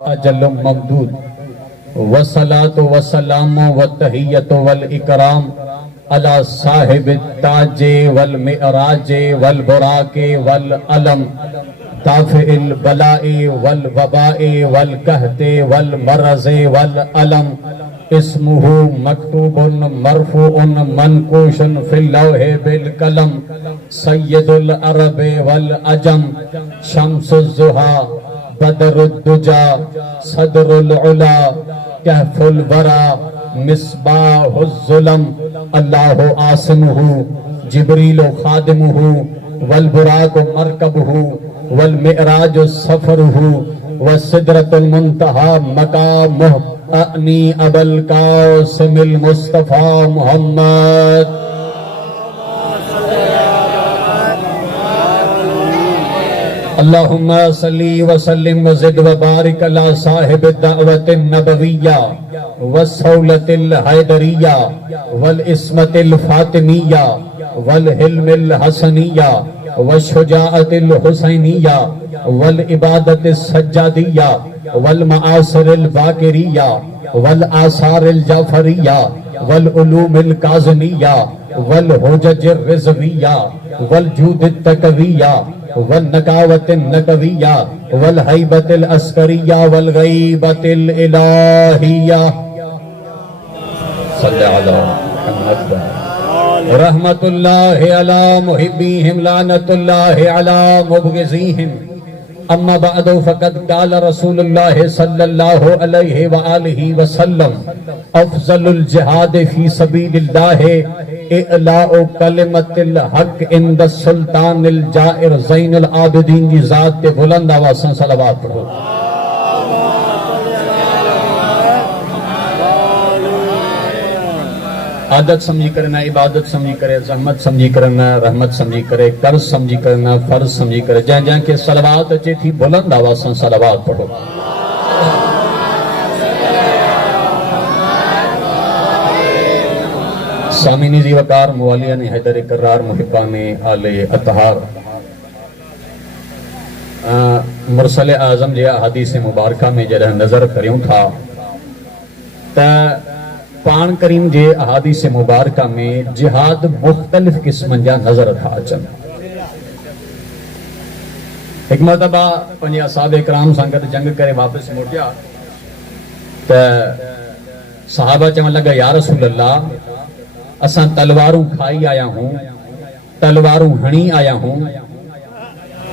अजल ममदूद वसलातो वसलामो व तहियतो वल इकराम अला साहिब ताजे वल मिअराजे वल बुराके वल अलम दाफिल बलाए वल वबाए वल कहते वल मरज़े वल अलम इस्मुहु मकतूबुन मरफूउन मनकूशन फिल लौहे बिल कलम सय्यदुल अरब वल अजम शम्सुज़ ज़ुहा बदरुद्दुजा सदरुल उला कहफुल वरा मिस्बाहुज़्ज़ुलम अल्लाहु आसिमुहु जिब्रील खादिमुहु वल बुराक मरकबुहु वल मिअराज सफरुहु वसिदरतुल मुंतहा मकामुहु अनी अबल कासिमिल मुस्तफा मुहम्मद। अल्लाहुम्मा सल्ली व सल्लिम व ज़िद व बारिक अला साहिब दावतिन नबविय्या व सौलतिल हैदरिया वल इस्मतिल फातिमिया वल हिल्मिल हसनिया व शुजाअतिल हुसैनिया वल इबादतिस सज्जादिया वल मआसिरिल बाकिरिया वल आसारिल जाफरिया वल उलूमिल काज़निया वल हुजजिर रिज़विया वल जूदित तकविया वल नकावतिन नकविया वल हैबतिल अस्करिया वल गईबतिल इलाहिया सल्लल्लाहु अलैहि मुहम्मद रहमतुल्लाहि अला मुहिब्बिहिम लानतुल्लाहि अला मुबग़िज़िहिम अम्मा बअदु फ़क़द क़ाल रसूलुल्लाह सल्लल्लाहु अलैहि व आलिहि वसल्लम अफ़ज़लुल जिहाद फ़ी सबीलिल्लाह इअलाउ कलिमतिल हक़ इंद सुल्तानिल जाइर ज़ैनुल आबिदीन की ज़ात ते बुलंद आवाज़ से सलावत पढ़ो। आदत समझी करना, इबादत समझी करे, ज़हमत समझी करना, रहमत समझी करे, कर्ज समझी करना, फर्ज समझी करे, जहाँ जहाँ के सलावत अचे थी बुलंद आवाज़ से सलावत पढ़ो। सामिनी जी वकार मुवालियान हैदर करार मुहिब्बाने आले अतहार मुरसल आज़म जे हदीस मुबारका में जॾहिं नज़र करियूं था त पान करीम जे अहादीस मुबारका में जिहाद मुख्तलिफ किस्मनि जा नज़र था अचनि। हिकु मरतबा पंहिंजे असहाब इकराम सां गॾु जंग करे वापसि मोटिया त सहाबा चवण लॻा या रसूल अल्लाह असां तलवारूं खाई आया हूं, तलवारूं हणी आया हूं।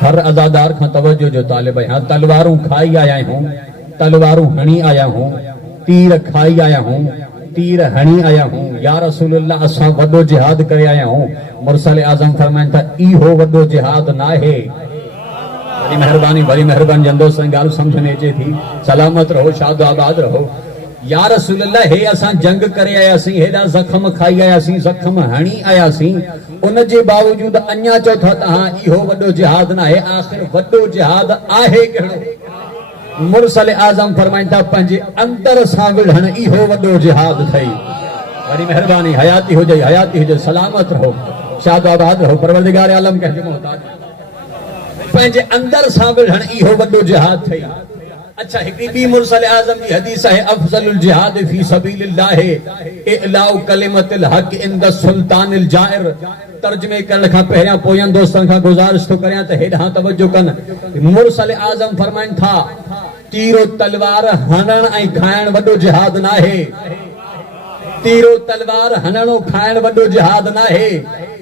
हर अज़ादार खां तवज्जो जो तालिब आहियां। तलवारूं खाई आया हूं, तलवारूं हणी आया हूं, तीर खाई आया हूं, तीर हणी आया हूं। या रसूलल्लाह असां वॾो जिहाद करे आया हूं। मुरसल आज़म फरमाइनि था इहो वॾो जिहाद नाहे। वरी महिरबानी जंदो सां ॻाल्हि सम्झ में अचे थी। सलामत रहो, शाद आबाद रहो। या रसूलल्लाह हे असां जंग करे आयासीं, हेॾा ज़ख़्म खाई आयासीं, ज़ख़्म हणी आयासीं, उन जे बावजूद अञा चओ था तव्हां इहो वॾो जिहाद नाहे। आख़िर वॾो जिहाद आहे कहिड़ो? मुरसल आज़म फरमाइनि था पंहिंजे अंदर सां विढ़ण इहो वॾो जिहाद अथई। वरी महिरबानी, हयाती हुजे, हयाती हुजे, सलामत रहो, शाद आबाद रहो, परवरदिगार आलम कंहिंजे मोहताज। पंहिंजे अंदर सां विढ़ण इहो वॾो जिहाद अथई। अच्छा, हिकड़ी बी मुरसल आज़म की हदीस है अफ़ज़लुल जिहाद फी सबीलिल्लाह इअलाउ कलिमतिल हक़ इंद सुल्तानिल जाइर। तर्जुमे करण खां पहिरियां पोयनि दोस्तनि खां गुज़ारिश थो करियां त हेॾां तवज्जो कनि। मुरसल आज़म फरमाइनि था तीरो तलवार हणण ऐं खाइण वॾो जिहाद नाहे। तीरो तलवार हणणो खाइण वॾो जिहाद नाहे।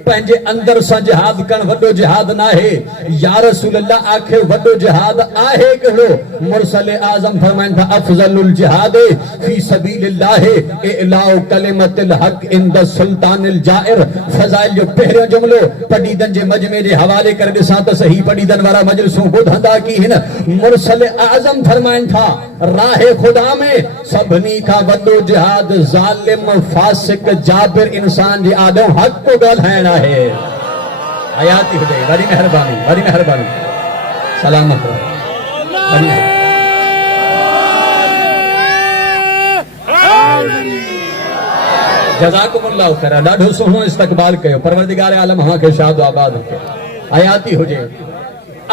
पंहिंजे अंदर सां जिहाद करण वॾो जिहाद नाहे। या रसूलल्लाह आखिर वॾो जिहाद आहे कहिड़ो? मुरसल आज़म फरमाइनि था अफ़ज़लुल जिहाद फी सबीलिल्लाह इअलाउ कलिमतिल हक़ इंद सुल्तानिल जाइर। फ़ज़ाइल जो पहिरियों जुमिलो पढ़ीदन जे मजमे जे हवाले करे ॾिसां त सही पढ़ीदन वारा मजलिसूं ॿुधंदा की हिन। मुरसल आज़म फरमाइनि था राहे ख़ुदा में सभिनी खां वॾो जिहाद ज़ालिम फासिक जाबिर इंसान जे आॾो हक़ को ॻाल्हाइण आहे। हयाती हुजे, वरी महिरबानी, वरी महिरबानी, सलामत रहो। जज़ाकुमुल्लाह खैर। ॾाढो सुहिणो इस्तक़बाल कयो, परवरदिगार आलम खे शाद आबाद कयो, हयाती हुजे।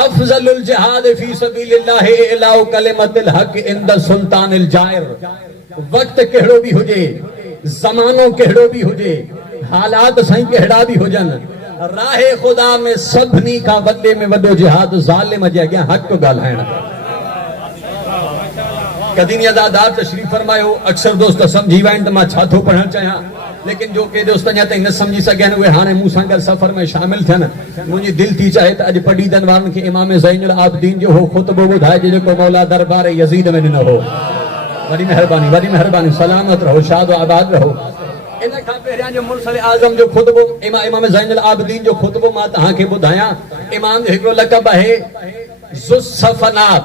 अफजलुल जिहाद फी सबीलिल्लाह इलाउ कलिमतिल हक इंद सुल्तानिल जाइर। वक्त कहिड़ो भी हुजे, ज़मानो कहिड़ो भी हुजे, हालात सही कहिड़ा भी हुजन, राहे खुदा में सभिनी खां वॾे में वॾो जिहाद ज़ालिम जे अॻियां हक़ ॻाल्हाइण। कदीनी अज़ादार तशरीफ़ फरमायो। अक्सर दोस्त समझी वैन त मां छा थो पढ़ण चाहियां, लेकिन जो के दोस्त अञा ताईं न समझी सघिया उहे हाणे मूं सां गॾु सफ़र में शामिल थियनि। मुंहिंजी दिलि थी चाहे त अॼु पढ़ीदन वारनि खे इमाम ज़ैनुल आबिदीन जो हो ख़ुतबो ॿुधाए जेको मौला दरबार यज़ीद में ॾिनो हो। वॾी महिरबानी, सलामत रहो, शाद आबाद रहो। इन खां पहिरियां जो मुरसल आज़म जो ख़ुतबो इमाम ज़ैनुल आबिदीन जो ख़ुतबो मां तव्हांखे ॿुधायां। इमाम जो हिकिड़ो लक़ब आहे ज़ुस्सफ़नात।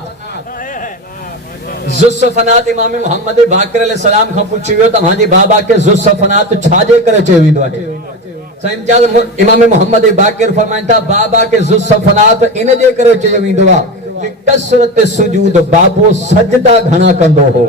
ज़ुस्सफ़नात इमाम मोहम्मद बाक़िर अलैहिस्सलाम खां पुछियो वियो तव्हांजे बाबा खे ज़ुस्सफ़नात छाजे करे चयो वेंदो आहे? साईं इमाम मोहम्मद बाक़िर फरमाइनि था बाबा खे ज़ुस्सफ़नात इन जे करे चयो वेंदो आहे कसरत सुजूद। बाबो सजदा घणा कंदो हो,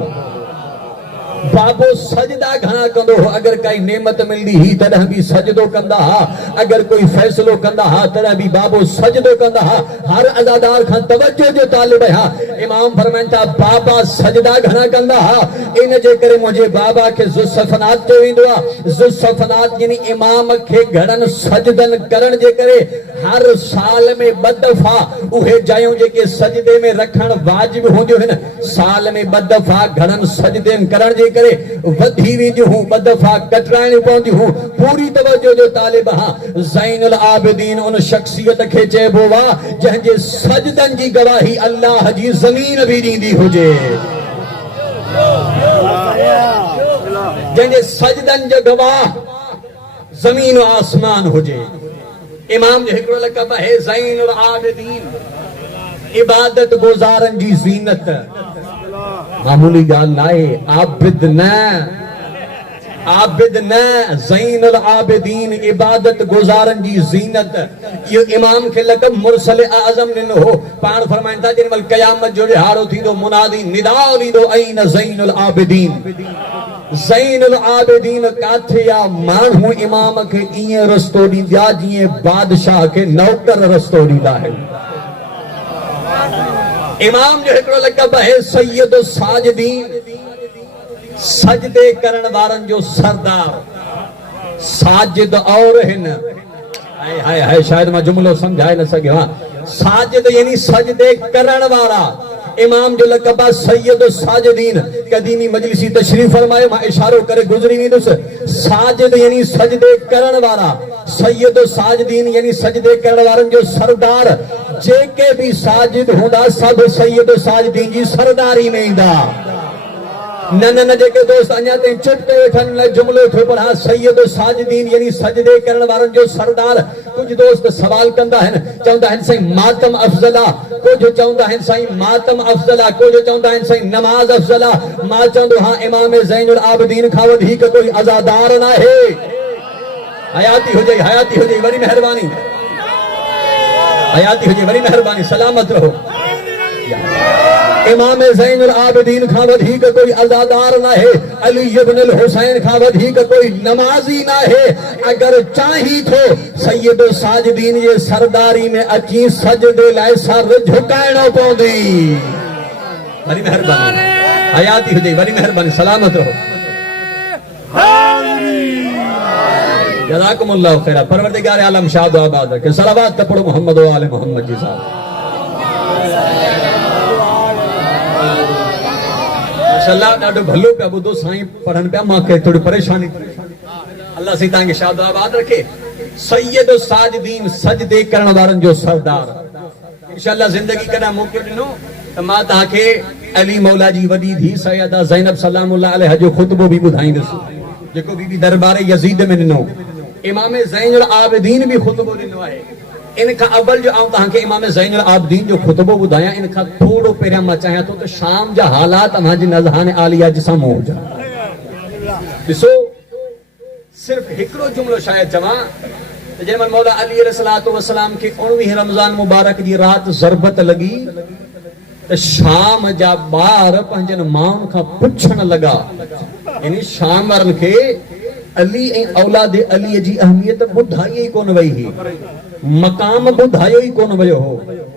बाबो सजदा घणा कंदो हो। अगर काई नेमत मिलदी ही तॾहिं भी सजदो कंदा हा, अगर कोई फैसलो कंदा हा तॾहिं भी बाबो सजदो कंदा हा। हर अज़ादार खां तवज्जो जो तालिब हा। इमाम फरमाइनि था बाबा सजदा घणा कंदा हा, इन जे करे मुंहिंजे बाबा खे ज़ुस्सफ़नात चयो वेंदो आहे। ज़ुस्सफ़नात यानी इमाम खे घणनि सजदन करण जे करे हर साल में 2 दफ़ा उहे जायूं जेके सजदे में रखण वाजिब हूंदियूं आहिनि, साल में 2 दफ़ा घणनि सजदनि करण जे करे वधी वेंदियूं हूं, 2 दफ़ा कटराइणी पवंदियूं हूं। पूरी तवज्जो जो तालिब हा। ज़ैनुल आबिदीन उन शख्सियत खे चइबो आहे जंहिंजे सजदनि जी गवाही अल्लाह जी ज़मीन भी ॾींदी हुजे, जंहिंजे सजदनि जो गवाह ज़मीन आसमान हुजे। इमाम जो हिकिड़ो लक़ब आहे ज़ैनुल आबिदीन, इबादत गुज़ारनि जी ज़ीनत। मामूली ॻाल्हि नाहे, आबिद न ज़ैनुल आबिदीन इबादत गुज़ारनि जी ज़ीनत। इहो इमाम खे लक़ब मुरसल आज़म ॾिनो हो। पाण फरमाइनि था जेॾी महिल क़यामत जो ॾिहाड़ो थींदो मुनादी निदा ॾींदो ऐन ज़ैनुल आबिदीन। ज़ैनुल आबिदीन काथे आ? माण्हू इमाम खे ईअं रस्तो ॾींदा जीअं बादशाह खे नौकर रस्तो ॾींदा आहिनि। इमाम जो हिकिड़ो लक़ब आहे सैयद साजिदीन, सजदे करण वारनि जो सरदार। साजिद और हिन हाय हाय शायद मां जुमलो समझाए न सघियो। साजिद यानी सजदे करण वारा। इमाम जो लक़ब आहे सैयद साजिदीन। कदीमी मजलिसी तशरीफ़ फरमाए, मां इशारो करे गुज़री वेंदुसि। साजिद यानी सजदे करण वारा, सैयद साजिदीन यानी सजदे करण वारनि जो सरदार। जेके भी साजिद हूंदा सभु सैयद साजिदीन जी सरदारी में ईंदा। न जेके दोस्त अञा ताईं चुप कयो वेठनि जुमलो थो पढ़ा सैयद साजिदीन यानी सजदे करण वारनि जो सरदार। कुछ दोस्त सवाल कंदा आहिनि, चवंदा आहिनि साईं मातम अफ़ज़ल आहे, कुछ चवंदा आहिनि साईं मातम अफ़ज़ल आहे, कुछ चवंदा आहिनि साईं नमाज़ अफ़ज़ल आहे। मां चवंदो हां इमाम ज़ैनुल आबिदीन खां वधीक कोई अज़ादार नाहे। हयाती हुजे वरी महिरबानी, हयाती हुजे वरी महिरबानी, सलामत रहो। इमाम ज़ैनुल आबिदीन खां वधीक कोई अज़ादार नाहे, अली इब्नुल हुसैन खां वधीक कोई नमाज़ी नाहे। अगर चाही थो सैयद साजिदीन जे सरदारी में अची सजदे लाइ सर झुकाइणो पवंदी। वरी महिरबानी, हयाती हुजे वरी महिरबानी, सलामत रहो। जज़ाकुमुल्लाह खैरा। परवरदिगार आलम शाद आबाद रखे। सलावत पढ़ो मोहम्मद व आले मोहम्मद जी साहब। माशाअल्लाह ॾाढो भलो पिया ॿुधो साईं पढ़नि पिया, मूंखे थोड़ी परेशानी थी। अल्लाह साईं तव्हांखे शाद आबाद रखे। सैयद साजिदीन सजदे करण वारनि जो सरदार। इंशाअल्लाह ज़िंदगी कॾहिं मौक़ो ॾिनो त मां तव्हांखे अली मौला जी वॾी धीउ सैयदा ज़ैनब सलामुल्लाह अलैहा जो ख़ुतबो बि ॿुधाईंदुसि जेको बीबी दरबार यज़ीद में ॾिनो। इमाम ज़ैनुल आबिदीन भी ख़ुतबो ॾिनो आहे। इन खां अव्वल जो आऊं तव्हांखे इमाम ज़ैनुल आबिदीन जो ख़ुतबो ॿुधायां, इन खां थोड़ो पहिरियां मां चाहियां थो त शाम जा हालात तव्हांजी नज़हान आलिया जे साम्हूं हुजनि। ॾिसो सिर्फ़ हिकिड़ो जुमिलो शायदि चवां त जंहिं महिल मौला अली अलैहिस्सलातु वस्सलाम खे 19 रमज़ान मुबारक जी राति ज़रबत लॻी त शाम जा ॿार पंहिंजनि माउनि खां पुछण लॻा, यानी शाम वारनि खे अली ऐं औलाद अली जी अहमियत ॿुधाई ई कोन वई हुई, मक़ाम ॿुधायो ई कोन वियो हो।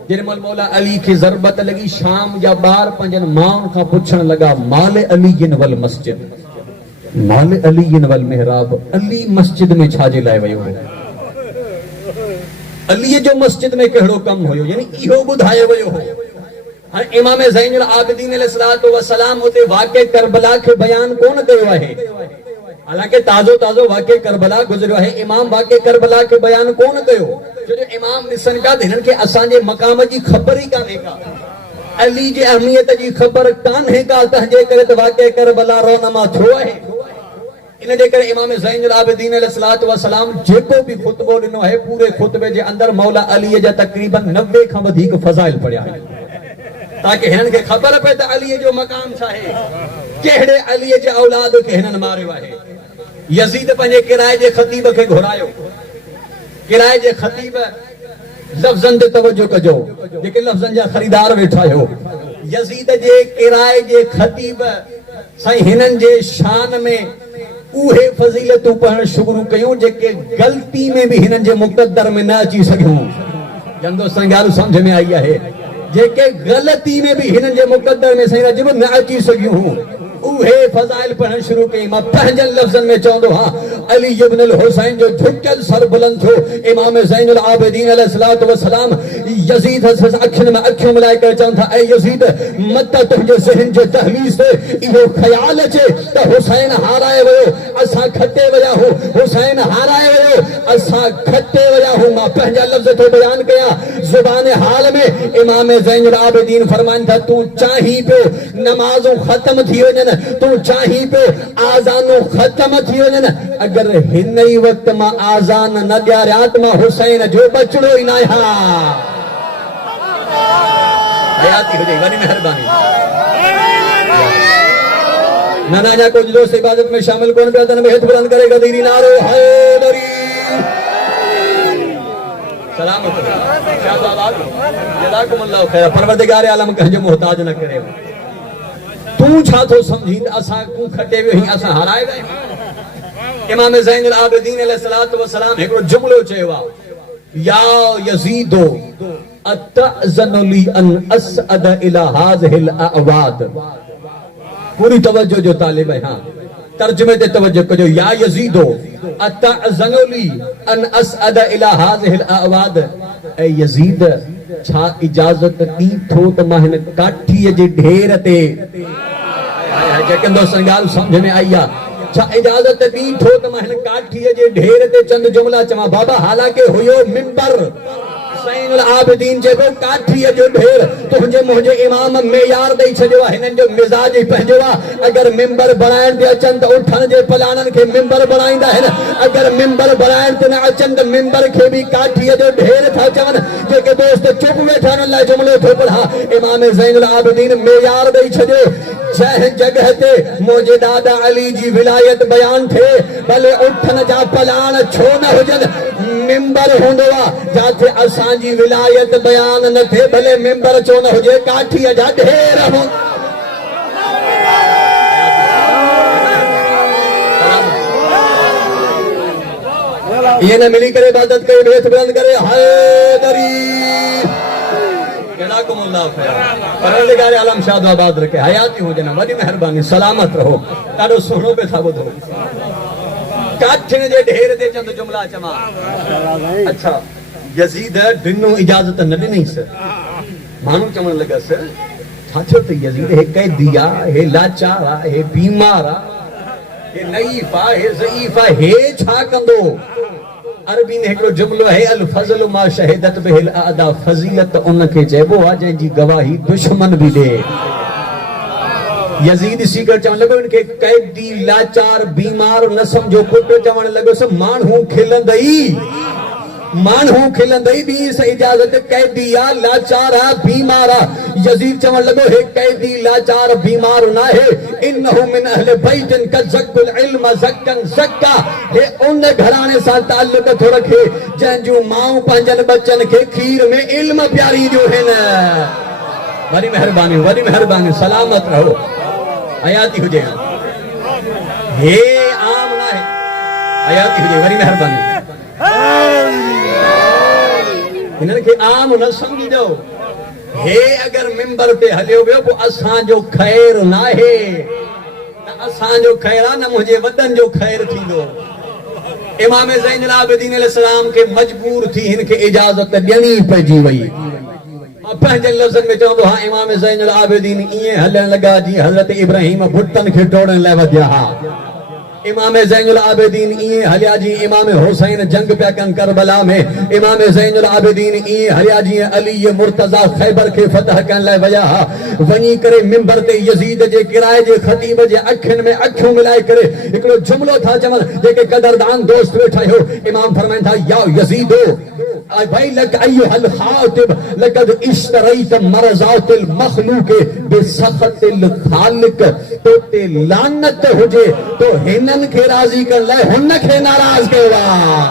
जेमल मौला अली की ज़रूरत लगी शाम जा बार पंजन माउन का पुछण लगा माल अली वल मस्जिद, माल अली वल मेहराब, अली मस्जिद में छाजे लाए वयो हो, अली जो मस्जिद में कहिड़ो कम होयो, यानी इहो बुधाए वयो हो। हाँ, इमाम ज़ैनुल आबिदीन अलैहिस्सलातु वस्सलाम उते वाक़े करबला के बयान कोन कयो आहे, हालांकि ताज़ो ताज़ो वाक़े करबला गुज़रियो आहे, इमाम वाक़े करबला के बयान कोन कयो, छो जो इमाम ॾिसनि का हिननि खे असांजे मक़ाम जी ख़बर ई कान्हे का, अली जी अहमियत जी ख़बर कान्हे का, तंहिंजे करे त वाक़े करबला रोनमा थियो आहे। इन जे करे इमाम ज़ैनुल आबिदीन अलैहिस्सलातु वस्सलाम जेको भी ख़ुतबो ॾिनो आहे, पूरे ख़ुतबे जे अंदर मौला अली जा तक़रीबन 90 खां वधीक फ़ज़ाइल पढ़िया आहिनि, ताकि हिननि खे ख़बर पए त अली जो मक़ाम छा आहे, कहिड़े अली जे औलाद खे हिननि मारियो आहे। यज़ीद पंहिंजे किराए जे ख़तीब खे घुरायो, किराए जे ख़तीब लफ़्ज़नि ते तवज्जो कजो, जेके लफ़्ज़नि जा ख़रीदार वेठा आहियो, यज़ीद जे किराए जे ख़तीब साईं हिननि जे शान में उहे फज़ीलतूं पढ़ण शुरू कयूं जेके ग़लती में भी हिननि जे मुक़द्दर में न अची सघियूं। जंदो साईं ॻाल्हि सम्झ में आई आहे, जेके ग़लती में भी हिननि जे मुक़द्दर में साईं रजब न अची सघियूं, उहे फज़ाइल पढ़ण शुरू कई। मां पंहिंजनि लफ़्ज़नि में चवंदो हा, अली इब्न अल हुसैन जो झुकियल सर बुलंद थियो, इमाम ज़ैनुल आबिदीन अलैहिस्सलातु वस्सलाम यज़ीद अखियुनि में अखियूं मिलाए करे चवनि था, ऐ यज़ीद मत तुंहिंजे ज़हन जे दहलीज़ ते इहो ख़्याल अचे त हुसैन हाराए वियो, असां खटे विया हो, हुसैन हाराए वियो, असां खटे विया हो। मां पंहिंजा लफ़्ज़ थो बयान कयां, ज़ुबान हाल में इमाम ज़ैनुल आबिदीन फरमाइनि था, तूं चाहीं पियो नमाज़ूं ख़त्म थी वञनि, तू चाही पे आज़ानों खत्म थी वञनि, अगर हिन ई वक्त मां आज़ान न ॾियारियां त मां हुसैन जो बचड़ो ई न आहियां। हयाती हुजे, वॾी महिरबानी। न न अञा कुछ दोस्त इबादत में शामिल कोन पिया, तन में हथ बुलंद करे गदीरी नारो हैदरी। सलामत शाबाश, जज़ाकुमुल्लाह खैर। परवरदिगार आलम कंहिंजो मोहताज न करे। तू छा थो समझी असां तू खटे वियो, असां हाराए विया। इमाम ज़ैनुल आबिदीन अलैहिस्सलातु वस्सलाम हिकिड़ो जुमिलो चयो आहे, या यज़ीदो अतअज़नु ली अन असअद इला हाज़िहिल अअवाद। पूरी तवज्जो जो तालिब है, हाँ तर्जुमे ते तवज्जो कजो। या यज़ीदो अतअज़नु ली अन असअद इला हाज़िहिल अअवाद, ऐ यज़ीद छा इजाजत दी थो त मां हिन काठीअ जे ढेर ते, जेके दोस्तनि ॻाल्हि समझ में आई आहे, छा इजाजत दी थो त मां हिन काठीअ जे ढेर ते चंद जुमला चवां। बाबा हालांकि हुयो मिंबर, ज़ैनुल आबिदीन जेको काठीअ जो ढेर, तुंहिंजे मुंहिंजे इमाम मेयार ॾेई छॾियो आहे, हिननि जो मिज़ाज ई पंहिंजो आहे। अगरि मिंबर बणाइण ते अचनि त उठण जे पलाणनि खे मिंबर बणाईंदा आहिनि, अगरि मिंबर बणाइण ते न अचनि त मिंबर खे बि काठीअ जो ढेर था चवनि। जेके दोस्त चुप वेठा आहिनि लाइ जुमिलो थो पढ़ा, इमाम ज़ैनुल आबिदीन मेयार ॾेई छॾियो, जंहिं जगह ते मुंहिंजे दादा अली जी विलायत बयान थिए, भले उठण जा पलाण छो न हुजनि, मिंबर हूंदो आहे जाते असांजी विलायत बयान न थिए, भले मिंबर छो न हुजे, काठीअ जा ढेर हो। ये न मिली करे इबादत करे, बेत बुलंद करे हैदरी। परवरदिगार आलम शाद आबाद रखे, हयाती हो जना, वॾी महिरबानी, सलामत रहो। ॾाढो सुहिणो पे था ॿुधो। काठिन जे ढेर ते चंद जुमला चवां। अच्छा, यज़ीद ॾिनो इजाज़त न ॾिनईसि, माण्हू चवण लॻसि छा थियो त यज़ीद हे कैदी आहे, हे लाचार आहे, हे बीमार आहे, हे नईफ़ आहे, हे ज़ईफ़ आहे, हे छा कंदो। अरबी में हिकिड़ो जुमिलो है, अल फज़ल मा शहिदत बिहिल अदा, फज़ीलत उनखे चइबो आहे जंहिंजी गवाही दुश्मन बि ॾे। यज़ीद सीकर चवण लॻो इनखे कैदी लाचार बीमार न समझो, पुट चवण लॻोसि माण्हू खिलंदई, माण्हू खिलंदई बि इजाज़त, कैदी आ, लाचार आ, बीमार आ। यज़ीद चवण लॻो हे कैदी लाचार बीमार न आहे, इन्नहु मिन अहले बैतिन कज़क्कुल इल्म ज़क्कन ज़क्का, हे उन घराणे सां ताल्लुक़ थो रखे जंहिंजूं माऊं पंहिंजनि बच्चनि खे खीर में इल्म प्यारी ॾियो आहिनि। वॾी महिरबानी, वॾी महिरबानी, सलामत रहो, हयाती हुजे। हे आम न आहे, हयाती हुजे, वॾी महिरबानी। हिननि खे आम न सम्झो, हे अगर मिंबर पे हलियो वियो पोइ असांजो ख़ैर नाहे, असांजो ख़ैर आहे न मुंहिंजे वॾनि जो ख़ैर थींदो। इमाम ज़ैनुल आबिदीन अलैहिस्सलाम के मजबूर थी हिनखे इजाज़त ॾियणी पइजी वई। पंहिंजे लफ़्ज़नि में चवंदो हा इमाम ज़ैनुल आबिदीन ईअं हलण लॻा जीअं हज़रत इब्राहिम बुतनि खे टोड़ण लाइ वधिया हा। इमाम ज़ैनुल आबिदीन ईअं हलिया जी इमाम हुसैन जंग पिया कनि करबला में। इमाम ज़ैनुल आबिदीन ईअं हलिया जीअं अली मुर्तज़ा ख़ैबर खे फतह करण लाइ विया हा। वञी करे मिंबर ते यज़ीद जे किराए जे ख़तीब जे अखियुनि में अखियूं मिलाए करे हिकिड़ो जुमिलो था चवनि जेके कदरदान दोस्त वेठा आहियो। इमाम फरमाइनि था या यज़ीदो वैलक अय्युहल खातिब लक़द इश्तरैत मरज़ातिल मख़लूक़ बिसख़तिल ख़ालिक़। तो ते लानत हुजे तो हिननि खे राज़ी करण लाइ हुन खे नाराज़ कयो आहे।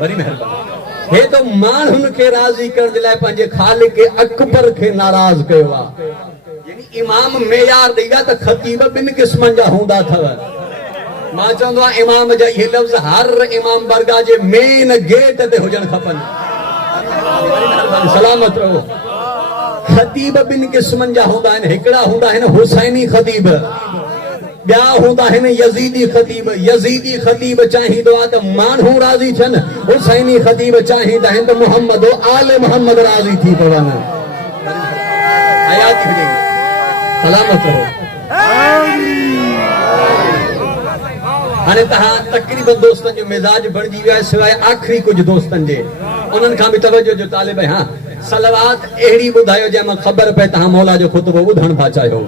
वरी महिरबानी। हे तो माण्हुनि खे राज़ी करण जे लाइ पंहिंजे ख़ालिक़ अकबर खे नाराज़ कयो आहे। यानी इमाम मेयार ॾेई आहे त ख़तीब ॿिनि क़िस्मनि जा हूंदा अथव। मां चवंदो आहियां इमाम जा इहे लफ़्ज़ हर इमाम बरगाह जे मेन गेट ते हुजण खपनि। सलामत रहो। ख़तीब ॿिनि क़िस्मनि जा हूंदा आहिनि। हिकिड़ा हूंदा आहिनि हुसैनी ख़तीब, ॿिया हूंदा आहिनि यज़ीदी ख़तीब। यज़ीदी ख़तीब चाहींदो आहे त माण्हू राज़ी थियनि, हुसैनी ख़तीब चाहींदा आहिनि त मोहम्मद आले मोहम्मद राज़ी थी पवनि। हयाती हुजे। सलामत रहो। हाणे तहां तक़रीबन दोस्तनि जो मिजाज बणिजी वियो आहे सवाइ आख़िरी कुझु दोस्तनि जे, उन्हनि खां बि तवजो जो तालिब आहियां। सलवात अहिड़ी ॿुधायो जंहिंमां ख़बर पए तहां मौला जो ख़ुतबो ॿुधण था चाहियो।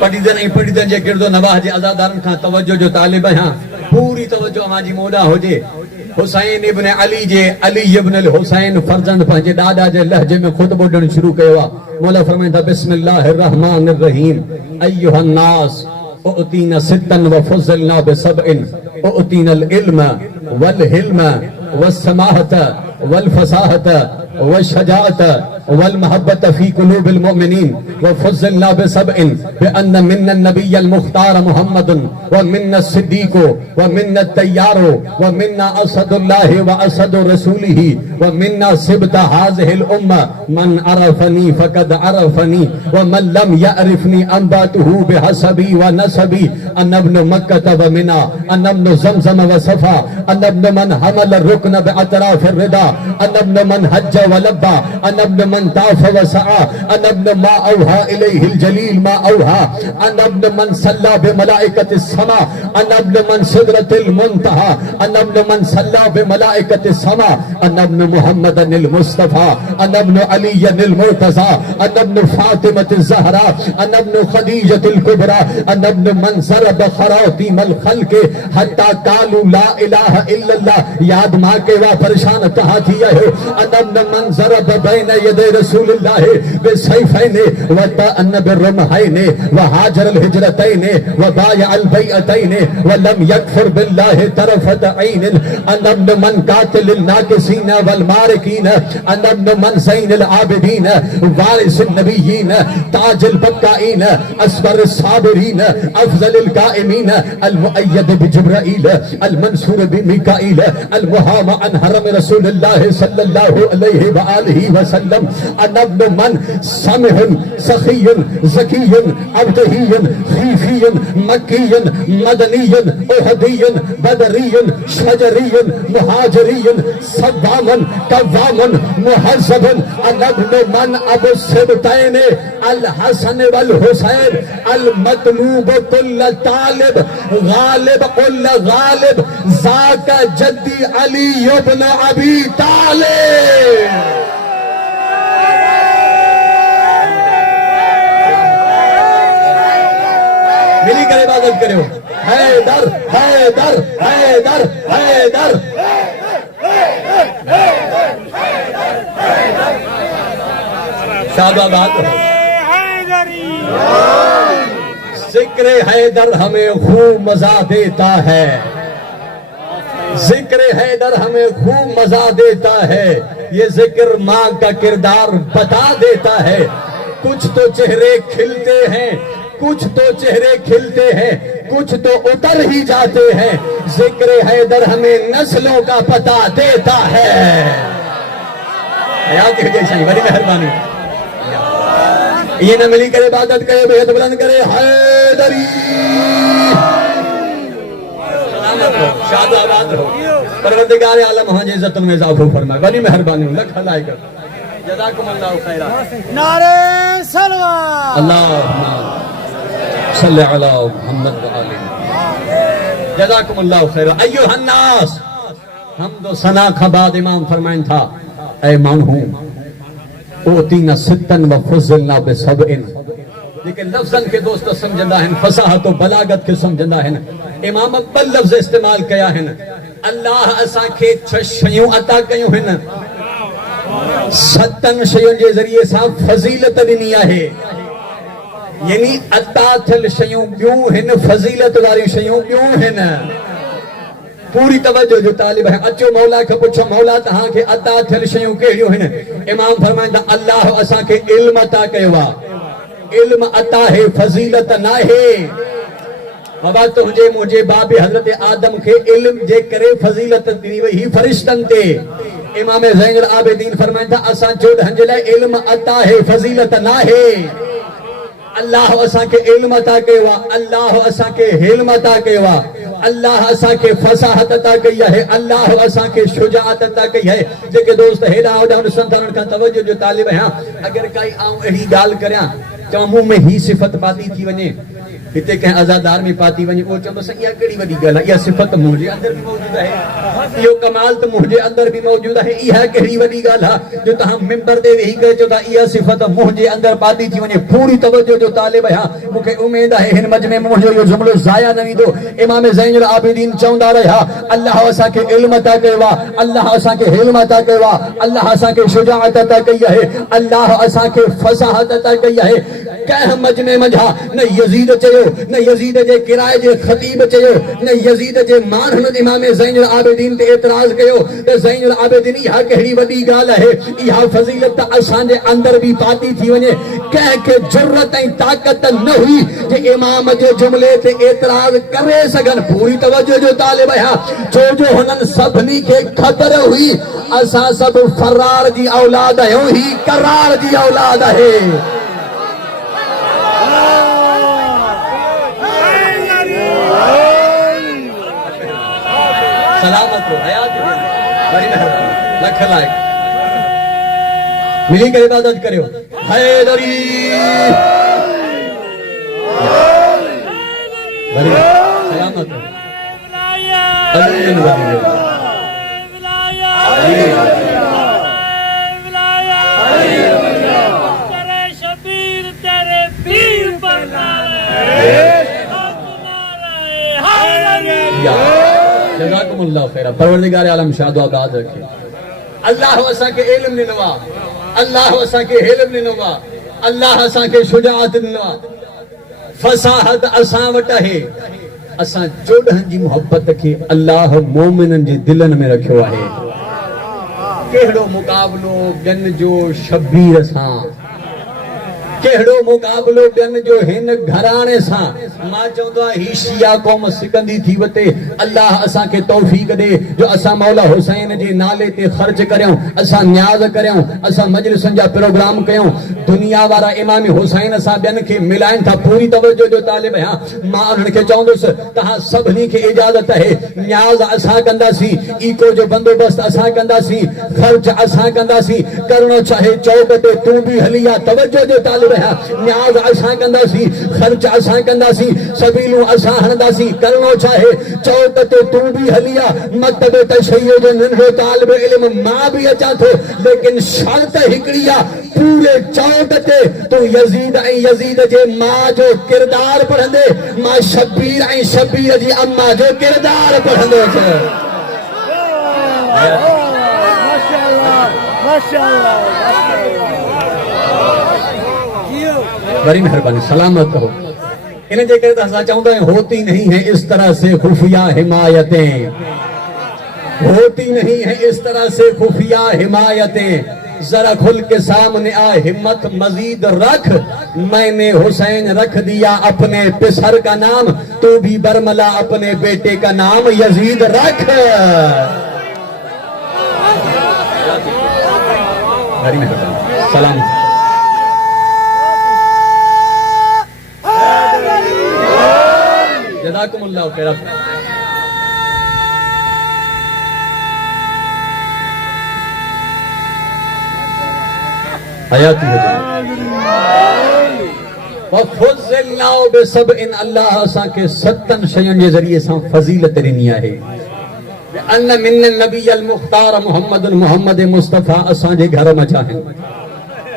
पढ़ीदन ऐं पढ़ीदन जे गिरदो नवाह जे अज़ादारनि खां तवजो जो तालिब आहियां। पूरी तवजो अवांजी मौला हुजे। हुसैन इब्न अली जे अली इब्न अल हुसैन फर्जंद पंहिंजे ॾाॾा जे लहजे में ख़ुतबो ॾियणु शुरू कयो आहे। मौला फरमाइनि था बिस्मिल्लाहिर रहमानिर रहीम अय्युहन नास उतीना सित्तन व फज़लना बिसबइन उतीना अल इल्म वल हिल्म वस्समाहत वल फसाहत वशजाअत वल महब्बत फी कुलूबिल मुमिनीन व फज़लना बिसबइन बिअन्न मिन्न नबिय्यल मुख्तार मुहम्मदुन व मिन्न सिद्दीको व मिन्न तैयारो व मिन्न असदुल्लाहि व असदु रसूलिही व मिन्न सिबता हाज़िहिल उम्मा मन अरफनी फ़क़द अरफनी व मन लम यअरिफनी अंबातुहु बिहसबी व नसबी अन्न इब्न मक्का व मिना अन्न इब्न ज़मज़म व सफ़ा अन्न इब्न मन हमल रुकन बिअतराफ़िर रिदा अन्न इब्न मन हज्ज व लब्बा अन्न इब्न मन ताफ़ व सआ अन्न इब्न मा औहा इलैहिल जलील मा औहा अन्न इब्न मन सल्ला बिमलाइकतिस समा अन्न इब्न मन सिदरतिल मुंतहा अन्न इब्न मन सल्ला बिमलाइकतिस समा अन्न इब्न मुहम्मदनिल मुस्तफा अन्न इब्न अलीयनिल मुर्तज़ा अन्न इब्न फातिमतिज़ ज़हरा अन्न इब्न खदीजतिल कुबरा अन्न इब्न मन ज़रब खरातीमल खल्क़ हत्ता कालू ला इलाहा इल्लल्लाह। याद मां के वा परेशान तहां थी आयो। अन्न इब्न मन ज़रब बैन यदे रसूलिल्लाह बिसैफैन व तअन्न बिरमहैन व हाजरल हिजरतैन व बायअल बैअतैन व लम यकफुर बिल्लाह तरफत ऐन अन्न इब्न मन कातिलिल नाकिसीन वल मारिकीन अन्न इब्न मन ज़ैनुल आबिदीन वारिसुन नबिय्यीन ताजुल बक्काईन अस्बर साबिरीन अफज़लुल काइमीन अल मुअय्यद बिजिब्राईल अल मंसूर बिमीकाईल अल मुहामा अन हरम रसूलुल्लाह सल्लल्लाहु अलैहि व आलिहि वसल्लम अन्न इब्न मन समिहुन सखीयुन ज़कियुन अब्दहियुन खीफियुन मक्कियुन मदनियुन उहदियुन बदरियुन शजरियुन मुहाजिरियुन सद्दामुन कव्वामुन मुहज़्ज़बुन अन्न इब्न मन अबू सिबतैन अल हसन वल हुसैन अल मतलूब कुल तालिब गालिब कुल गालिब ज़ाका जद्दी अली इब्न अबी तालिब। मिली करे इबादत करो। हैदर हैदर हैदर हैदर। शाबाबाद। जिक्र हैदर हमें खूब मजा देता है। जिक्र हैदर हमें खूब मजा देता है। ये जिक्र माँ का किरदार बता देता है। कुछ तो चेहरे खिलते हैं, कुछ तो चेहरे खिलते हैं, कुछ तो उतर ही जाते हैं। जिक्र हैदर हमें नस्लों का पता देता है। याद कीजिए साईं, बड़ी मेहरबानी। ये न मिली करे इबादत करे, बेहद बुलंद करे हैदरी। सलामत रहो, शाद आबाद रहो। परवरदिगार आलम हज इज्जत में इजाफा फरमाए। बड़ी मेहरबानी। लख हलाए कर जज़ाकुमुल्लाह खैरा। नारे सलवात। अल्लाहुम्मा सल्लि अला मुहम्मद व आलि मुहम्मद। जज़ाकुमुल्लाह खैरा। अय्युहन नास, हम तो सना खबाद इमाम फरमाइन था, ऐ मानहू ओतीना सित्तन व फज़लना बिसबइन। लेकिन लफ्ज़न के दोस्त समझंदा है, फसाहत व बलागत के समझंदा है। इमाम अब्बल लफ्ज़ इस्तेमाल कया है। अल्लाह असा के छ शयूं अता कयूं हैं, सतन शयुनि जे ज़रिए सां फज़ीलत ॾिनी आहे। यानी अता थियल शयूं ॿियूं हिन, फज़ीलत वारी शयूं ॿियूं हिन। पूरी तवज्जो जो तालिब है। अचो मौला खे पुछो, मौला तहां खे अता थियल शयूं कहिड़ियूं हिन? इमाम फरमाईंदा अल्लाह असां खे इल्म अता कयो आहे। इल्म अता है, फज़ीलत नाहे। बाबा तुंहिंजे मुंहिंजे बाब हज़रत आदम खे इल्म जे करे फज़ीलत ॾिनी वई, ही फ़रिश्तनि ते। इमाम ज़ैनुल आबिदीन फरमाईंदा असां चोॾहनि जे लाइ इल्म अता है, फज़ीलत नाहे। अल्लाह असां खे इल्म अता कयो आहे, अल्लाह असां खे हिल्म अता कयो आहे, अल्लाह असां खे फसाहत अता कई आहे, अल्लाह असां खे शुजाअत अता कई आहे। जेके दोस्त हेॾा होॾा संताननि खां तवज्जो जो तालिब आहियां, अगरि काई आऊं अहिड़ी ॻाल्हि करियां चवां मूं में ही सिफ़त पाती थी वञे, हिते कंहिं अज़ादार में पाती वञे, उहो चवंदो इहा कहिड़ी वॾी ॻाल्हि आहे, इहा सिफ़त मुंहिंजे अंदर बि मौजूद आहे, इहो कमाल त मुंहिंजे अंदर बि मौजूद आहे। इहा कहिड़ी वॾी ॻाल्हि आहे जो तव्हां मिंबर ते वेही करे चओ था इहा सिफ़त मुंहिंजे अंदर पाती थी वञे। पूरी तवज्जो जो तालिब आहियां, मूंखे उमेद आहे हिन मजमे में मुंहिंजो इहो जुमिलो ज़ाया न वेंदो। इमाम ज़ैनुल आबिदीन चवंदा रहिया अल्लाह असांखे इल्म अता कयो आहे, अल्लाह असांखे हिल्म अता कयो आहे, अल्लाह असांखे शुजाअत अता कई आहे, अल्लाह असांखे फसाहत अता कई आहे। कंहिं मजमे मंझा न यज़ीद चयो, न यज़ीद जे किराए जे ख़तीब चयो, न यज़ीद जे मानहुनि इमाम ज़ैनुल आबिदीन ते एतराज़ कयो त ज़ैनुल आबिदीन इहा कहिड़ी वॾी ॻाल्हि आहे, इहा फज़ीलत असांजे अंदर बि पाती थी वञे। कंहिंखे जुर्रत ऐं ताक़त न हुई जे इमाम जे जुमिले ते एतराज़ करे सघनि। पूरी तवज्जो जो तालिब आहियां, छो जो हुननि सभिनी खे ख़बर हुई असां सभु फरार जी औलाद आहियूं, ही करार जी औलाद आहे। सलामत रहो, हयात बड़ी मेहरबानी। लख लाइक मिली करे इबादत करियो हैदरी। बड़ी सलामत रहो। जज़ाकुमुल्लाह खैरा। परवरदिगार आलम शाद आबाद रखे। अल्लाह असां खे इल्म ॾिनो आहे, अल्लाह असां खे हिल्म ॾिनो आहे, अल्लाह असां खे शुजाअत ॾिनो आहे, फसाहत असां वटि आहे। असां चोॾहनि जी मोहब्बत खे अल्लाह मोमिननि जे दिलनि में रखियो आहे। कहिड़ो मुक़ाबिलो ॿियनि जो शबीर सां, कहिड़ो मुक़ाबिलो ॿियनि जो हिन घराणे सां। मां चवंदो आहियां ही शिया क़ौम सिकंदी थी वते। अल्लाह असांखे तौफ़ीक़ ॾे जो असां मौला हुसैन जे नाले ते ख़र्च करियूं, असां न्याज़ करियूं, असां मजलिसुनि जा प्रोग्राम कयूं। दुनिया वारा इमाम हुसैन सां ॿियनि खे मिलाइनि था। पूरी तवज्जो जो तालिब आहियां, मां उन्हनि खे चवंदुसि तव्हां सभिनी खे इजाज़त आहे, न्याज़ असां कंदासीं, ईको जो बंदोबस्त असां कंदासीं, ख़र्च असां कंदासीं। करणो चाहे चौक ते तूं बि हली आ, तवज्जो जो तालिब न्याज़ असां कंदासीं, ख़र्च असां कंदासीं, सबीलूं असां हणंदासीं। करणो चाहे चौक ते तूं बि हली आ, मकतब तशय्युअ जो नंढो तालिब इल्म मां बि अचां थो, लेकिन शर्त हिकिड़ी आहे, पूरे चौक ते तूं यज़ीद ऐं यज़ीद जे मां जो किरदार पढ़ंदे, मां शबीर ऐं शबीर जी अम्मा जो किरदार पढ़ंदो। माशाअल्लाह माशाअल्लाह। बड़ी मेहरबानी, सलामत रहो। इन जे करे असां चवंदा आहियूं होती नहीं है इस तरह से खुफिया हिमायतें, होती नहीं है इस तरह से खुफिया हिमायतें। जरा खुल के सामने आ, हिम्मत मजीद रख, मैंने हुसैन रख दिया अपने पिसर का नाम, तू भी बरमला अपने बेटे का नाम यजीद रख। सलाम। जज़ाकुमुल्लाह खैर। हयाती हो जाए अल्लाह असां के सतन शयुनि जे ज़रिए सां फज़ीलत ॾिनी आहे। अन्न मिन नबी अल मुख्तार मोहम्मद मोहम्मद मुस्तफ़ा असां जे घर में आहिनि,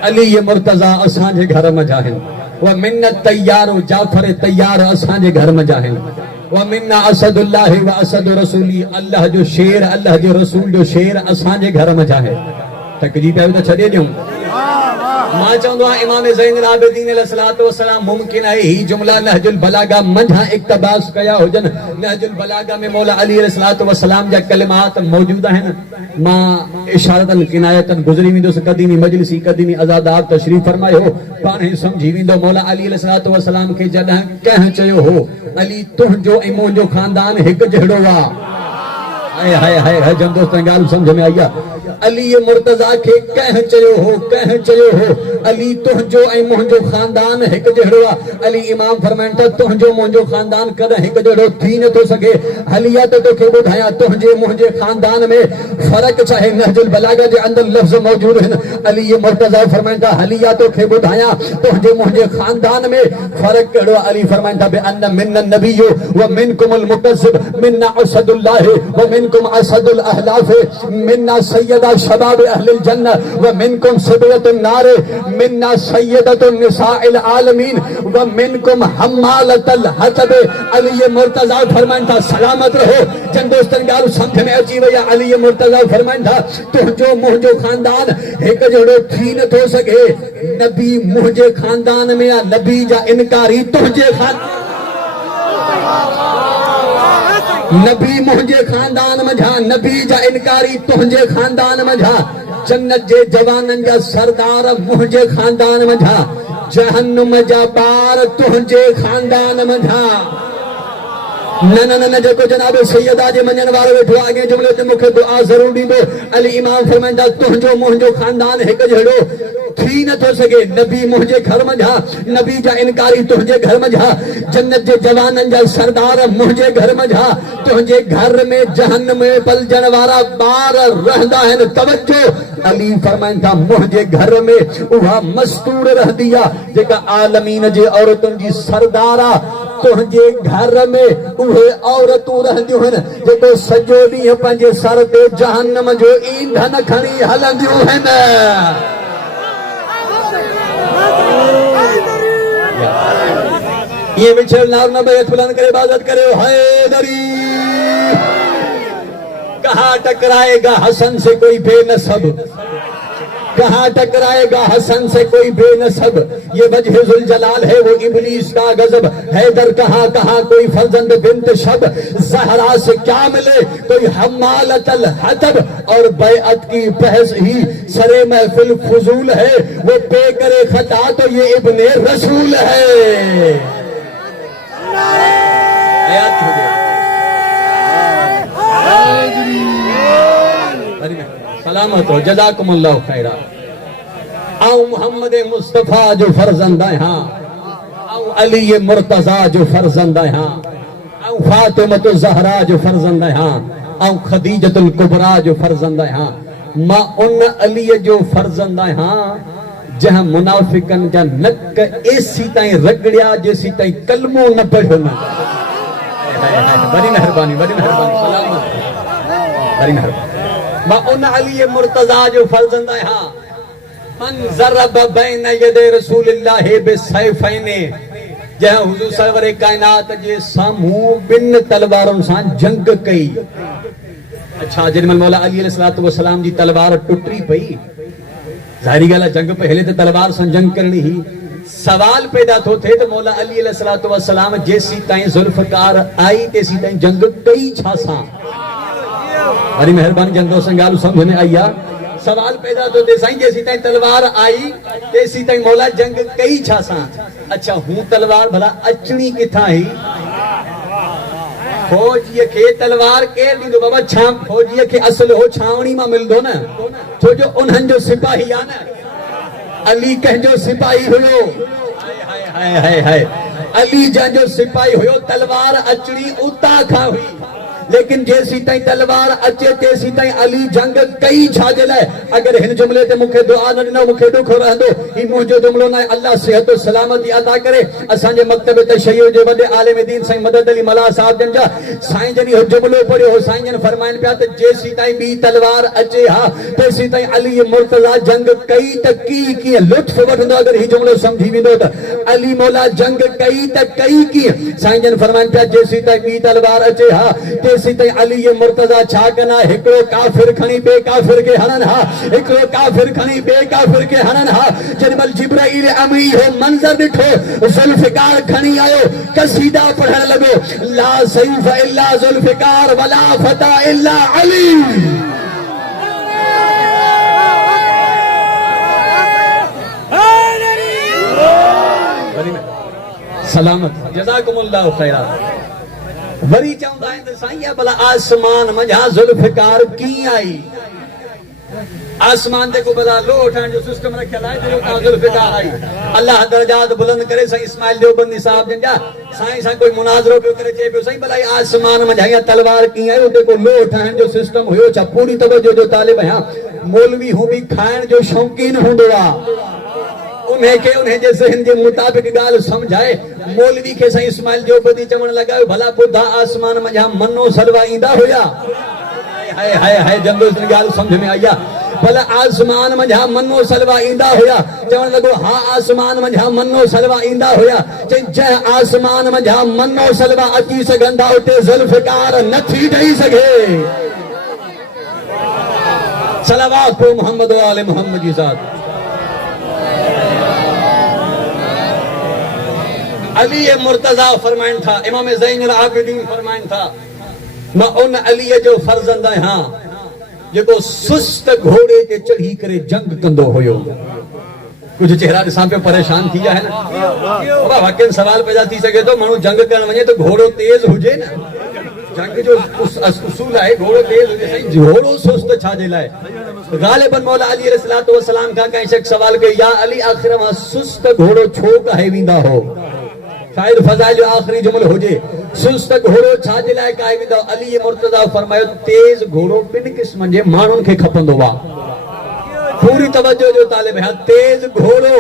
अली मुर्तज़ा असां जे घर में आहिनि, व मिन तैयार जाफर तैयार असां जे घर में आहिनि, व मिन असदुल्लाह व असद रसूली अल्लाह जो शेर अल्लाह जो रसूल जो शेर असां जे घर में आहे। तकलीफ़ आहे त छॾे ॾियूं। मां चवंदो आहियां इमाम ज़ैनुल आबिदीन अलैहिस्सलातु वस्सलाम मुमकिन आहे ही जुमला नहजुल बलागा मंझां इक़्तिबास कया हुजनि। नहजुल बलागा में मौला अली अलैहिस्सलातु वस्सलाम जा कलिमात मौजूद आहिनि। मां इशारतन किनायतन गुज़री वेंदुसि, क़दीमी मजलिसी क़दीमी आज़ादाब तशरीफ़ फरमायो, पाण ई सम्झी वेंदो। मौला अली अलैहिस्सलातु वस्सलाम खे जॾहिं कंहिं चयो हो अली तुंहिंजो ऐं मुंहिंजो ख़ानदान हिकु जहिड़ो आहे, हाय हाय हाय हाय जन दोस्त ॻाल्हि समझ में आई आहे। अली मुर्तज़ा के कंहिं चयो हो अली तुंहिंजो ऐं मुंहिंजो ख़ानदान हिकु जहिड़ो आहे। अली इमाम फरमाइनि था तुंहिंजो मुंहिंजो ख़ानदान कॾहिं हिकु जहिड़ो थी नथो सघे। हलिया त तोखे ॿुधायां तुंहिंजे मुंहिंजे ख़ानदान में फ़र्क़ु चाहे नहजुल बलागा जे अंदरि लफ़्ज़ मौजूद आहिनि। अली मुर्तज़ा फरमाइनि था हलिया तोखे ॿुधायां तुंहिंजे मुंहिंजे ख़ानदान में फ़र्क़ु कहिड़ो आहे। अली फरमाइनि था बेअन्न मिन्न नबियो व मिनकुमुल मुकज़्ज़िब मिन्ना असदुल्लाह व मिनकुम असदुल अहलाफ मिन्ना सय्यदा शबाब अहलिल जन्नह व मिनकुम सबियतुन नार मिन्ना सय्यदतुन निसाइल आलमीन व मिनकुम हम्मालतल हतब। अली मुर्तज़ा फरमाइनि था सलामत रहो। जन दोस्तन ॻाल्हि सम्झ में अची वई आहे। अली मुर्तज़ा फरमाइनि था तुंहिंजो मुंहिंजो ख़ानदान हिकु जहिड़ो थी नथो सघे। नबी मुंहिंजे ख़ानदान में आहे, नबी जा इनकारी तुंहिंजे नबी मुंहिंजे ख़ानदान में जा, नबी जा इनकारी तुंहिंजे ख़ानदान में जा। जन्नत जे जवाननि जा सरदार मुंहिंजे ख़ानदान में जा, जहन्नुम जा ॿार तुंहिंजे ख़ानदान में जा। न न न जेको जनाब सैयदा जे मञण वारो वेठो आहे अॻे जुमिले ते मूंखे दुआ ज़रूर ॾींदो। अली इमाम फरमाईंदा तुंहिंजो मुंहिंजो ख़ानदान हिकु जहिड़ो थी नथो सघे। नबी मुंहिंजे घर में जा, नबी जा इनकारी तुंहिंजे घर में जा, जन्नत जे जवाननि जा सरदार मुंहिंजे घर में जा। तुंहिंजे घर में जहन्नम में पलजण वारा ॿार रहंदा आहिनि। तवज्जो, अली फरमाइनि था मुंहिंजे घर में उहा मस्तूर रहंदी आहे जेका आलमीन जे औरतुनि जी सरदार आहे। तुंहिंजे घर में उहे औरतूं रहंदियूं आहिनि जेको सॼो ॾींहुं पंहिंजे सर ते जहन्नम जो ईंधन खणी हलंदियूं आहिनि। ये विछड़ नार न बे बुलंद करे इबादत करे हैदरी। कहाँ टकराएगा हसन से कोई बेनसब, कहाँ टकराएगा हसन से कोई बेनसब। ये वजह जुल जलाल है वो इब्लीस का गजब। हैदर कहाँ कहाँ कोई फर्जंद बिन्त शब, ज़हरा से क्या मिले कोई हम्मालतल हतब। और बैअत की बहस ही सरे महफिल फजूल है, वो पे करे खता तो ये इब्ने रसूल है। सलामत हो, जज़ाकुमुल्लाह खैरा। आऊं मोहम्मद मुस्तफ़ा जो फर्जंद आहियां, आऊं अली मुर्तज़ा जो फर्जंद आहियां, आऊं फातिमत ज़हरा जो फर्जंद आहियां, आऊं खदीजतुल कुबरा जो फर्जंद आहियां। मां उन अली जो फर्जंद आहियां जहां मुनाफिकन जा नक एसी ताईं रगड़िया जेसी ताईं कलमो न पढ़ियो न। बड़ी मेहरबानी, बड़ी मेहरबानी, सलामत, बड़ी मेहरबानी। मां उन अली मुर्तज़ा जो फर्जंद आहियां मन ज़रब बैन यदे रसूलिल्लाह बिसैफ़ैन, जंहिं हुज़ूर सरवर कायनात जे साम्हूं ॿिनि तलवारुनि सां जंग कई। अच्छा, जेॾीमहिल मौला अली अलैहिस्सलातु वस्सलाम जी तलवार टुटी पई, ज़ाहिरी ॻाल्हि आहे जंग पहले त तलवार सां जंग करणी ही। सवाल पैदा थो थिए त मौला अली अलैहिस्सलातु वस्सलाम जेसी ताईं ज़ुल्फ़कार आई तेसी ताईं जंग कई छा सां। बड़ी मेहरबानी, जन दोस्त ॻाल्हि समझ में आई आहे। सवाल पैदा तो थे साईं जेसी ताईं तलवार आई तेसी ताईं मौला जंग कई छा सां। अच्छा हूं तलवार भला अचणी किथां ही? फौजीअ खे तलवार केर ॾींदो बाबा? फौजीअ खे असुल हो छावणी मां मिलंदो न, छो जो उन्हनि जो सिपाही आहे न। अली कंहिंजो सिपाही हुयो, हाय हाय हाय हाय, अली जंहिंजो सिपाही हुयो, तलवार अचणी उतां खां हुई। लेकिन जेसी ताईं तलवार अचे तेसी ताईं अली जंग कई छाजे लाइ? अगर हिन जुमले ते मूंखे दुआ न ॾिनो मूंखे ॾुख रहंदो। ही मुंहिंजो जुमलो न आहे। अल्लाह सिहत और सलामती अता करे। असांजे मकतब तशय्युअ जे वॾे आलिम दीन साईं मदद अली मला साहब जन जा साईं जन इहो जुमलो पढ़ियो हो। साईं जन फरमाइनि पिया त जेसी ताईं ॿी तलवार अचे हा तेसी ताईं अली मुर्तज़ा जंग कई त कीअं लुत्फ़ वठंदो। अगर ही जुमलो समझी वेंदो त अली मौला जंग कई त कई कीअं? साईं जन फरमाइनि पिया जेसी ताईं ॿी तलवार अचे हा तेसी ताईं अली मुर्तज़ा छा कना? हिकिड़ो काफ़िर खणी ॿिए काफ़िर खे हणनि हा, हिकिड़ो काफ़िर खणी ॿिए काफ़िर खे हणनि हा। जेॾीमहिल जिब्राईल अमी हो मंज़र ॾिठो, ज़ुल्फ़िकार खणी आयो, क़सीदा पढ़ण लॻो, ला सैफ़ इल्ला ज़ुल्फ़िकार वला फता इल्ला अली। सलामत जज़ाकुमुल्लाहु खैरा। वरी चवंदा आहिनि त साईं भला आसमान मंझां ज़ुल्फ़िकार कीअं आई? आसमान ते को भला लोह ठाहिण जो सिस्टम रखियल आहे जो तां ज़ुल्फ़िकार आई? अल्लाह दर्जात बुलंद करे साईं इस्माइल देवबंदी साहब जन जा साईं सां कोई मुनाज़रो पियो करे चए पियो साईं भला आसमान मंझां या तलवार कीअं आई? उते को लोह ठाहिण जो सिस्टम हुयो छा? पूरी तवज्जो जो तालिब आहियां। मौलवी हू बि खाइण जो शौक़ीन हूंदो आहे, उन्हें के उन्हें जे ज़हन जे मुताबिक ॻाल्हि समझाए। मौलवी खे साईं इस्माइल देवबंदी चवण लॻायो भला ॿुधा आसमान मंझां मनो सलवा ईंदा हुया? हाय हाय हाय जंदो ॻाल्हि समझ में आई आहे। भला आसमान मंझां मनो सलवा ईंदा हुया? चवण लॻो हा आसमान मंझां मनो सलवा ईंदा हुया। चई जंहिं आसमान मंझां मनो सलवा अची सघंदा उते ज़ुल्फ़िकार नथी ॾेई सघे। सलावत पढ़ो मोहम्मद व आले मोहम्मद जी साथ। अली मुर्तज़ा फरमाइन था, इमाम ज़ैनुल आबिदीन फरमाइन था, मां उन अली जो फर्ज़ंद आहियां जेको सुस्त घोड़े ते चढ़ी करे जंग कंदो हुयो। कुछ चेहरा ॾिसां पियो परेशान थी विया आहिनि। बाबा वाकई सवाल पैदा थी सघे थो माण्हू जंग करण वञे त घोड़ो तेज हुजे न। जंग जो उसूल आहे घोड़ो तेज हुजे। साईं घोड़ो सुस्त छाजे लाइ? ग़ालिबन मौला अली अलैहिस्सलातु वस्सलाम खां कंहिं शख़्स सवाल कयो या अली आख़िर मां सुस्त घोड़ो छो काहे वेंदा हो? शायद फज़ाइल जो आखिरी जुमलो हुजे सुस्त घोड़ो छाजे लाइ काहे वेंदा? अली मुर्तज़ा फरमायो तेज घोड़ो ॿिनि क़िस्मनि जे माण्हुनि खे खपंदो आहे। पूरी तवज्जो जो तालिब है। तेज घोड़ो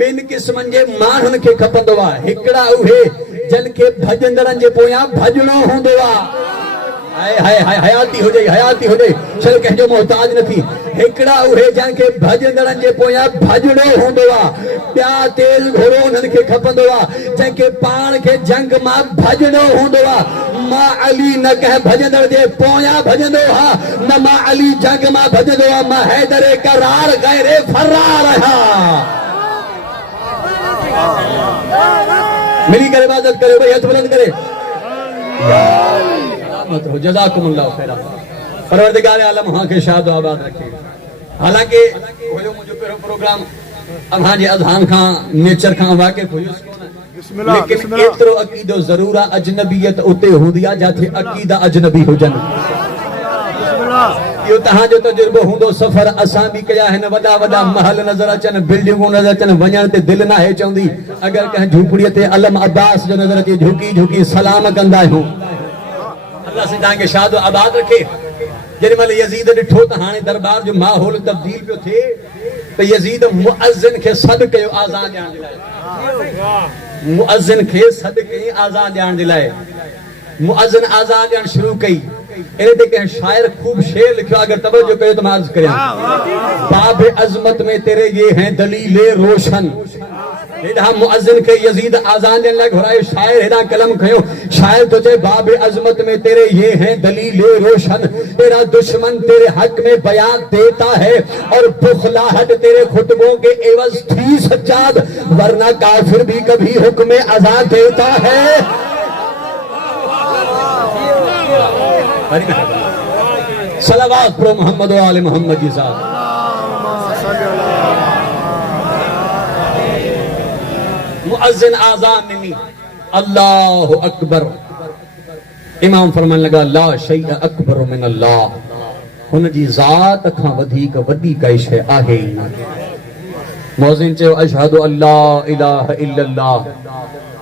ॿिनि क़िस्मनि जे माण्हुनि खे खपंदो आहे। हिकिड़ा उहे जन खे भॼंदड़नि जे पोयां भॼणो हूंदो आहे। हाय हाय हाय हयाती हुजे चल कंहिंजो मोहताज न थी। हिकिड़ा उहे जंहिंखे भॼंदड़नि जे पोयां भॼणो हूंदो आहे। ॿिया तेज घोड़ो उन्हनि खे खपंदो आहे जंहिंखे पाण खे जंग मां भॼणो हूंदो आहे। मां अली न कंहिं भॼंदड़ जे पोयां भॼंदो हा, न मां अली जंग मां भॼंदो आहे। मां हैदर करार गैरे फरार आहियां। मिली करे इबादत करे भाई, हथ बुलंद करे। जज़ाकुमुल्लाह खैरा। परवरदिगार आलम हां के शाद आबाद रखे। हालांकि हुयो मुंहिंजो पहिरियों प्रोग्राम अव्हां जे अज़हान खां नेचर खां वाक़िफ़ हुयुसि, लेकिन एतिरो अक़ीदो ज़रूर आहे अजनबियत उते हूंदी आहे जिथे अक़ीदा अजनबी हुजनि। इहो तव्हांजो तजुर्बो हूंदो। सफ़र असां बि कया आहिनि। वॾा वॾा महल नज़र अचनि, बिल्डिंगूं नज़र अचनि, वञण ते दिलि नाहे चवंदी। अगरि कंहिं झूपड़ीअ ते अलम अब्बास जो नज़र अचे झुकी झुकी सलाम कंदा आहियूं। अल्लाह से तव्हांखे शाद आबाद रखे। जेॾीमहिल यज़ीद ॾिठो त हाणे दरबार जो माहौल तब्दील पियो थिए त यज़ीद मुअज़्ज़िन खे सॾु कयो आज़ान ॾियण जे लाइ। मुअज़्ज़िन खे सॾु कई आज़ान ॾियण जे लाइ। मुअज़्ज़िन आज़ान ॾियण शुरू कई। इन ते कंहिं शाइर खूब शेर लिखियो, अगर तवज्जो कयो त मां अर्ज़ करियां। बाब अज़मत में तेरे ये हैं दलीले रोशन। हेॾा मुअज़्ज़िन खे यज़ीद आज़ान ॾियण लाइ घुरायो। शाइर हेॾा कलम खयो। शाइर तो चए बाब अज़मत में तेरे ये हैं दलीले रोशन। तेरा दुश्मन तेरे हक में बयान देता है और बुखलाहट तेरे खुतबों के एवज थी सज्जाद, वरना काफिर भी कभी हुक्म आज़ाद देता है। सलावत प्रो मोहम्मद व आले मोहम्मद जी साहब। मुअज्जिन आज़ान ॾिनी, अल्लाहु अकबर। इमाम फरमान लगा, ला शै अकबर मिन अल्लाह, हुन जी ज़ात खां वधीक वॾी काई शइ आहे ई न। मुअज्जिन चयो, अशहदु अल्ला इलाहा इल्लल्लाह।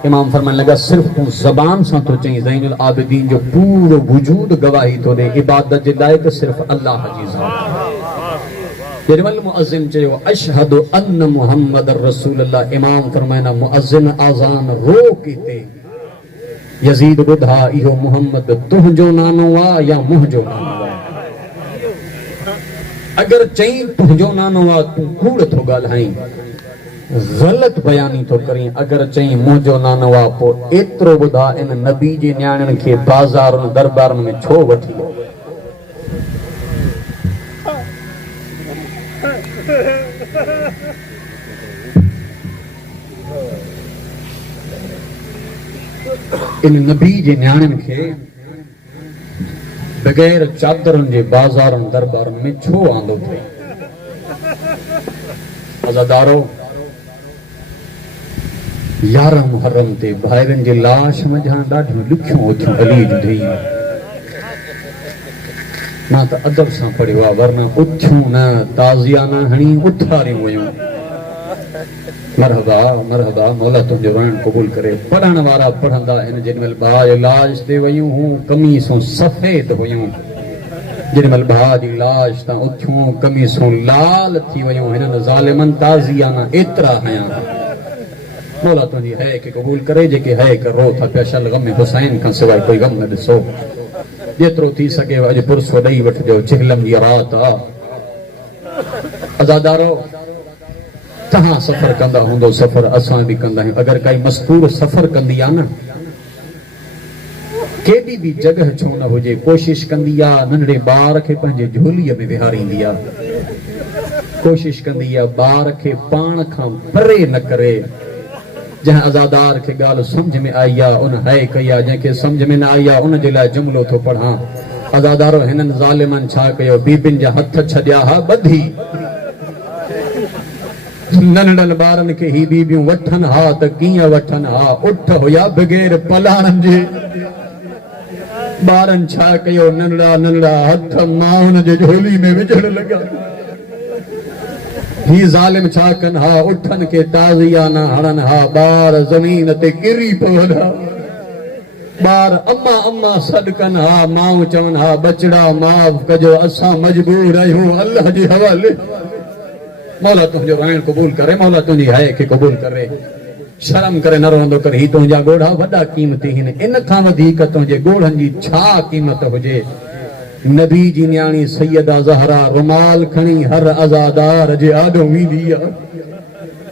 इमाम फरमान लगा, सिर्फ तू ज़बान सां तो चई, ज़ैनुल आबिदीन जो पूरो वजूद गवाही तो दे इबादत जे लाइक़ सिर्फ अल्लाह जी ज़ात। जेॾीमहिल मुअज्जिन चयो, अशहदु अन्न मुहम्मद रसूलुल्लाह, इमाम फरमाइना, मुअज्जिन आज़ान रोके ते यज़ीद ॿुधा, इहो मुहम्मद तुंहिंजो नानो आहे या मुंहिंजो नानो आहे? अगर चई तुंहिंजो नानो आहे, तूं कूड़ थो ॻाल्हाई, ग़लत बयानी थो करीं। अगर चई मुंहिंजो नानो आहे, पोइ एतिरो ॿुधा, इन नबी जी न्याणियुनि खे बाज़ारुनि दरबारनि में छो वठी वियो? इन नबी जे न्याणियुनि खे बगैर चादरनि जे बाज़ारनि दरबारनि में छो आंदो थिए? अज़ादारो, 11 मुहर्रम ते भाइरनि जी लाश वञण ॾाढियूं ॾुखियूं उथियूं अली जूं धीअ। मां त अदब सां पढ़ियो आहे, वरना उथियूं न, ताज़िया न हणी उथारियूं वयूं। मरहबा मरहबा, मौला तुंहिंजो रोइण क़बूल करे। पढ़ण वारा पढ़ंदा आहिनि। जेॾीमहिल भाउ जे लाश ते वयूं, हू कमीसूं सफ़ेद हुयूं। जेॾीमहिल भाउ जी लाश तां उथियूं, कमीसूं लाल थी वयूं। हिननि ज़ालिमनि ताज़िया न एतिरा हया। मौला तुंहिंजी है खे क़बूल करे। जेके है के रो था पिया, शल ग़म हुसैन खां सवाइ कोई ग़म न ॾिसो। जेतिरो थी सघे अॼु पुरसो ॾेई वठिजो, चिहलम जी रात आहे। अज़ादारो, तहां सफ़र कंदा हूंदो, सफ़र असां बि कंदा आहियूं। अगर काई मस्तूर सफ़र कंदी आहे न, केॾी बि जगह छो न हुजे, कोशिश कंदी आहे नंढड़े ॿार खे पंहिंजे झोलीअ में विहारींदी आहे। कोशिश कंदी आहे ॿार खे पाण खां परे न करे। जंहिं अज़ादार खे ॻाल्हि सम्झ में आई आहे, उन है कई आहे। जंहिंखे सम्झ में न आई आहे, उन जे लाइ जुमिलो थो पढ़ां। अज़ादारो, हिननि ज़ालिमनि छा कयो? बीबियुनि जा हथ छॾिया हा ॿधी। नंढड़नि ॿारनि खे ही बीबियूं वठनि हा त कीअं वठनि हा? उठ हुया बग़ैर पलाणनि जे। ॿारनि छा कयो? नंढड़ा नंढड़ा हथ माउनि जे झोली में विझण लॻा। ही ज़ालिम छा कनि हा? उठनि खे ताज़िया न हणनि हा, ॿार ज़मीन ते किरी पवनि हा। ॿार अम्मा अम्मा सॾु कनि हा, माउ चवनि हा, बचड़ा माफ़ कजो, असां मजबूर आहियूं, अल्लाह जे हवाले। मौला तुंहिंजो रोइण क़बूल करे। मौला तुंहिंजी है खे क़बूल करे। शर्म करे न रहंदो कर। ही तुंहिंजा ॻोढ़ा वॾा क़ीमती आहिनि। इन खां वधीक तुंहिंजे ॻोढ़नि जी छा क़ीमत हुजे? नबी जी न्याणी सैयदा ज़हरा रुमाल खणी हर अज़ादार जे आॾो वेंदी आहे,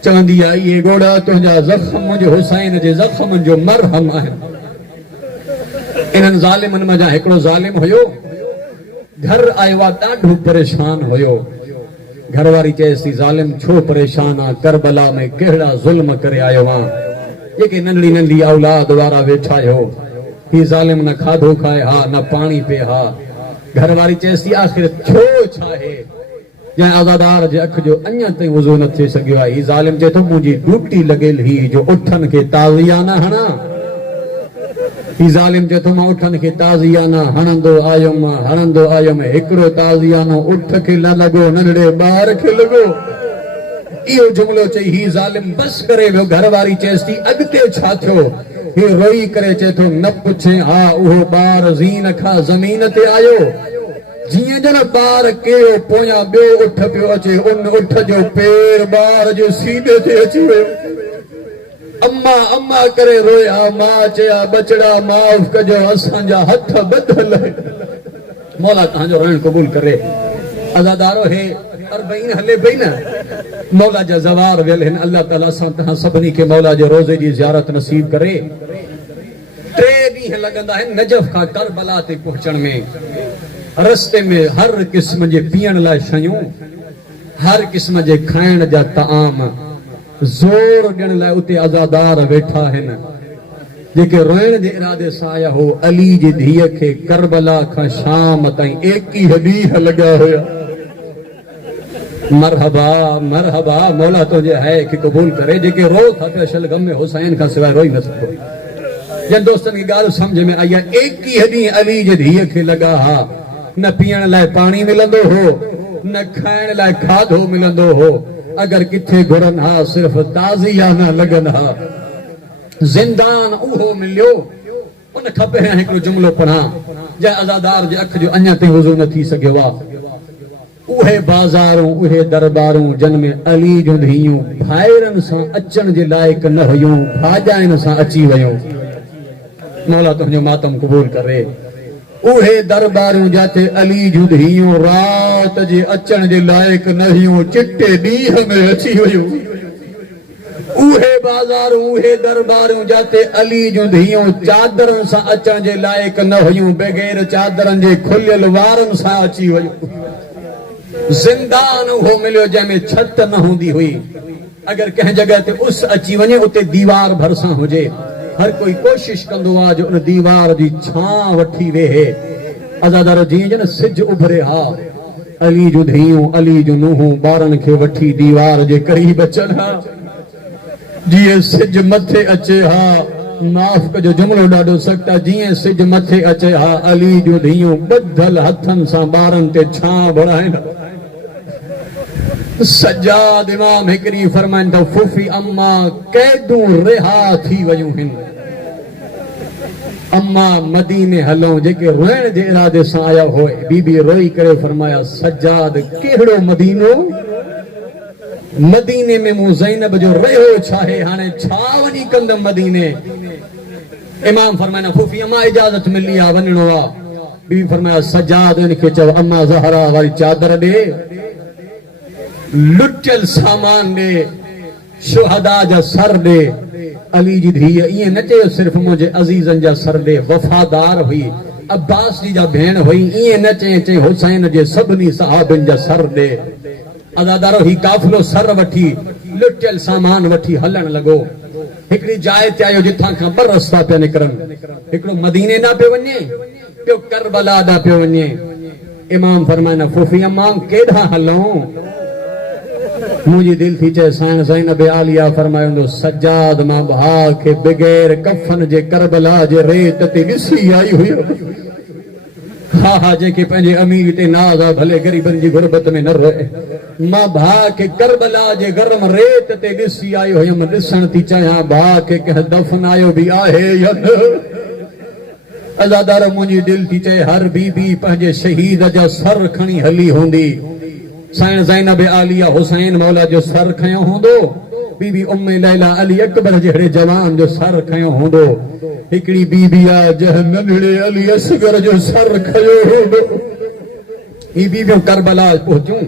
चवंदी आहे, इहे ॻोढ़ा तुंहिंजा ज़ख़्म मुंहिंजे हुसैन जे ज़ख़्मनि जो मरहम आहिनि। इन्हनि ज़ालिमनि मंझां हिकिड़ो ज़ालिम हुयो, घर आयो आहे, ॾाढो परेशान हुयो। घरवारी चएसि, ज़ालिम छो परेशान आहे? करबला में कहिड़ा ज़ुल्म करे आयो आहे? जेके नंढड़ी नंढड़ी औलाद वारा वेठा आहियो, ही ज़ालिम न खाधो खाए हा, न पाणी पीए हा। घरवारी चएसि, आख़िर थियो छा आहे? जंहिं आज़ादार जे अख जो अञा ताईं वज़ू न थी सघियो आहे। ही ज़ालिम चए थो, मुंहिंजी ड्यूटी लॻियल ही जो उठनि खे ताज़िया न हणा। ही ज़ालिम चए थो, मां उठनि खे ताज़िया न हणंदो आयुमि। हिकिड़ो ताज़िया न उठ खे न लॻो, नंढड़े ॿार खे लॻो। इहो जुमिलो चई ही ज़ालिम बस करे वियो। घरवारी चएसि थी, अॻिते छा थियो? ही रोई करे चए थो, न पुछे हा, उहो ॿार ज़ीन खां ज़मीन ते आयो। जीअं जन ॿार कयो, पोयां ॿियो उठ पियो अचे। उन उठ जो पेर ॿार जे सीने ते अची वियो। अम्मा अम्मा करे रोया। मां चया, बचड़ा माफ़ कजो, असांजा हथ ॿधल। मौला तव्हांजो रोइण क़बूल करे। अज़ादारो, हे 40 हले पई न, मौला जा ज़वार वियल आहिनि। अल्लाह ताला सां तव्हां सभिनी खे मौला जे रोज़े जी ज़ियारत नसीब करे। 3 ॾींहं लॻंदा आहिनि नजफ खां करबला ते पहुचण में। रस्ते में हर क़िस्म जे पीअण लाइ शयूं, हर क़िस्म जे खाइण जा ताम, ज़ोर ॾियण लाइ उते अज़ादार वेठा आहिनि। जेके रोइण जे इरादे सां आया हो, अली जी धीअ खे करबला खां शाम ताईं 21 ॾींहं लॻा हुया। मरहबा मरहबा मौला तुझे है कि कबूल करे जेके रो था पे शलगम में हुसैन का सिवा रोई न सको। जन दोस्तन की गाल समझ में आया एक ही हदी अली जे धीअ खे लगा हा न पीअण लाइ पानी मिलंदो हो न खाइण लाइ खाधो मिलंदो हो। अगर किथे घुरनि हा सिर्फ ताज़िया न लगन हा जिंदान उहो मिलियो। उन खां पहिरियां हिकिड़ो जुमिलो पढ़ा जंहिं अज़ादार जे अख जो अञा ताईं वुज़ू न थी सघियो आहे। उहे बाज़ारूं उहे दरबारूं जन में अली जूं धीअरूं भाइरनि सां अचण जे लाइक़ न हुयूं भाॼाइण सां अची वयूं। मौला तुंहिंजो मातम क़बूल करे। उहे दरबारूं जाते अली जूं धीअरूं रात जे अचण जे लाइक़ न हुयूं चिटे ॾींहं में अची वयूं। उहे बाज़ारूं उहे दरबारूं जाते अली जूं धीअरूं चादरनि सां अचण जे लाइक़ न हुयूं बग़ैर चादरनि जे खुलियल वारनि सां अची वयूं। जिंदान उहो मिलियो जंहिंमें छत न हूंदी हुई। अगर कंहिं जगह ते उस अची वञे उते दीवार भरसां हुजे हर कोई कोशिश कंदो आहे जो उन दीवार जी छां वठी वेहे। अज़ादार जीअं जन सिज उभरे हा अली जूं धीअरूं अली जूं नुंहूं ॿारनि खे वठी दीवार जे क़रीब अचनि हा। जीअं सिज मथे अचे हा माफ़ कजो जुमिलो ॾाढो सख़्त आहे। जीअं सिज मथे अचे हा अली जूं धीअरूं ॿधल हथनि सां ॿारनि ते छां बणाइनि। सज्जाद इमाम हिकड़ी फरमाइनि था फूफी अम्मा कैदूं रिहा थी वयूं आहिनि। अम्मा मदीने हलूं जेके रोइण जे इरादे सां आया हो। बीबी रोई करे फरमाया सज्जाद कहिड़ो मदीनो मदीने में मूं ज़ैनब जो रहियो छाहे हाणे छा वञी कंदमि मदीने। इमाम फरमाइना फूफी अम्मा इजाज़त मिली आहे वञणो आहे। बीबी फरमाया सज्जाद इनखे चओ अम्मा ज़हरा वारी चादर ॾे लुटियल सामान ॾे शुहदा जा सर ॾे। अली जी धीअ ईअं न चयो सिर्फ़ मुंहिंजे अज़ीज़नि जा सर ॾे वफ़ादार हुई अब्बास जी जा भेण हुई ईअं न चई हुसैन जे सभिनी सहाबनि जा सर ॾे। अज़ादारो ही काफ़िलो सर वठी लुटियल सामान वठी हलण लॻो। हिकिड़ी जाइ ते आयो जिथां खां ॿ रस्ता पिया निकिरनि। हिकिड़ो मदीने ॾांहुं पियो वञे ॿियो करबला ॾांहुं पियो वञे। इमाम फरमाइना फूफी अम्मा केॾांहुं हलूं। मुझी दिल थी चए साईं ज़ैनब आलिया फरमायो सज्जाद मां भाउ खे बग़ैर कफन जे करबला जे रेत ते ॾिसी आई हुई। हा हा जेके पंहिंजे अमीर ते नाज़ आहे भले ग़रीबनि जी गुरबत में न रोए। मां भाउ खे करबला जे गरम रेत ते ॾिसी आई हुयमि। ॾिसण थी चाहियां भाउ खे कंहिं दफ़नायो बि आहे या न। अज़ादार मुंहिंजी दिल थी चए हर बीबी पंहिंजे शहीद जा सर खणी हली हूंदी। साईं ज़ैनब आलिया हुसैन मौला जो सर खयो हूंदो। बीबी उम्मे लैला अली अकबर जहिड़े जवान जो सर खयो हूंदो। हिकिड़ी बीबी आहे जंहिं नंढड़े अली असगर जो सर खयो हूंदो। ही बीबियूं करबला पहुचूं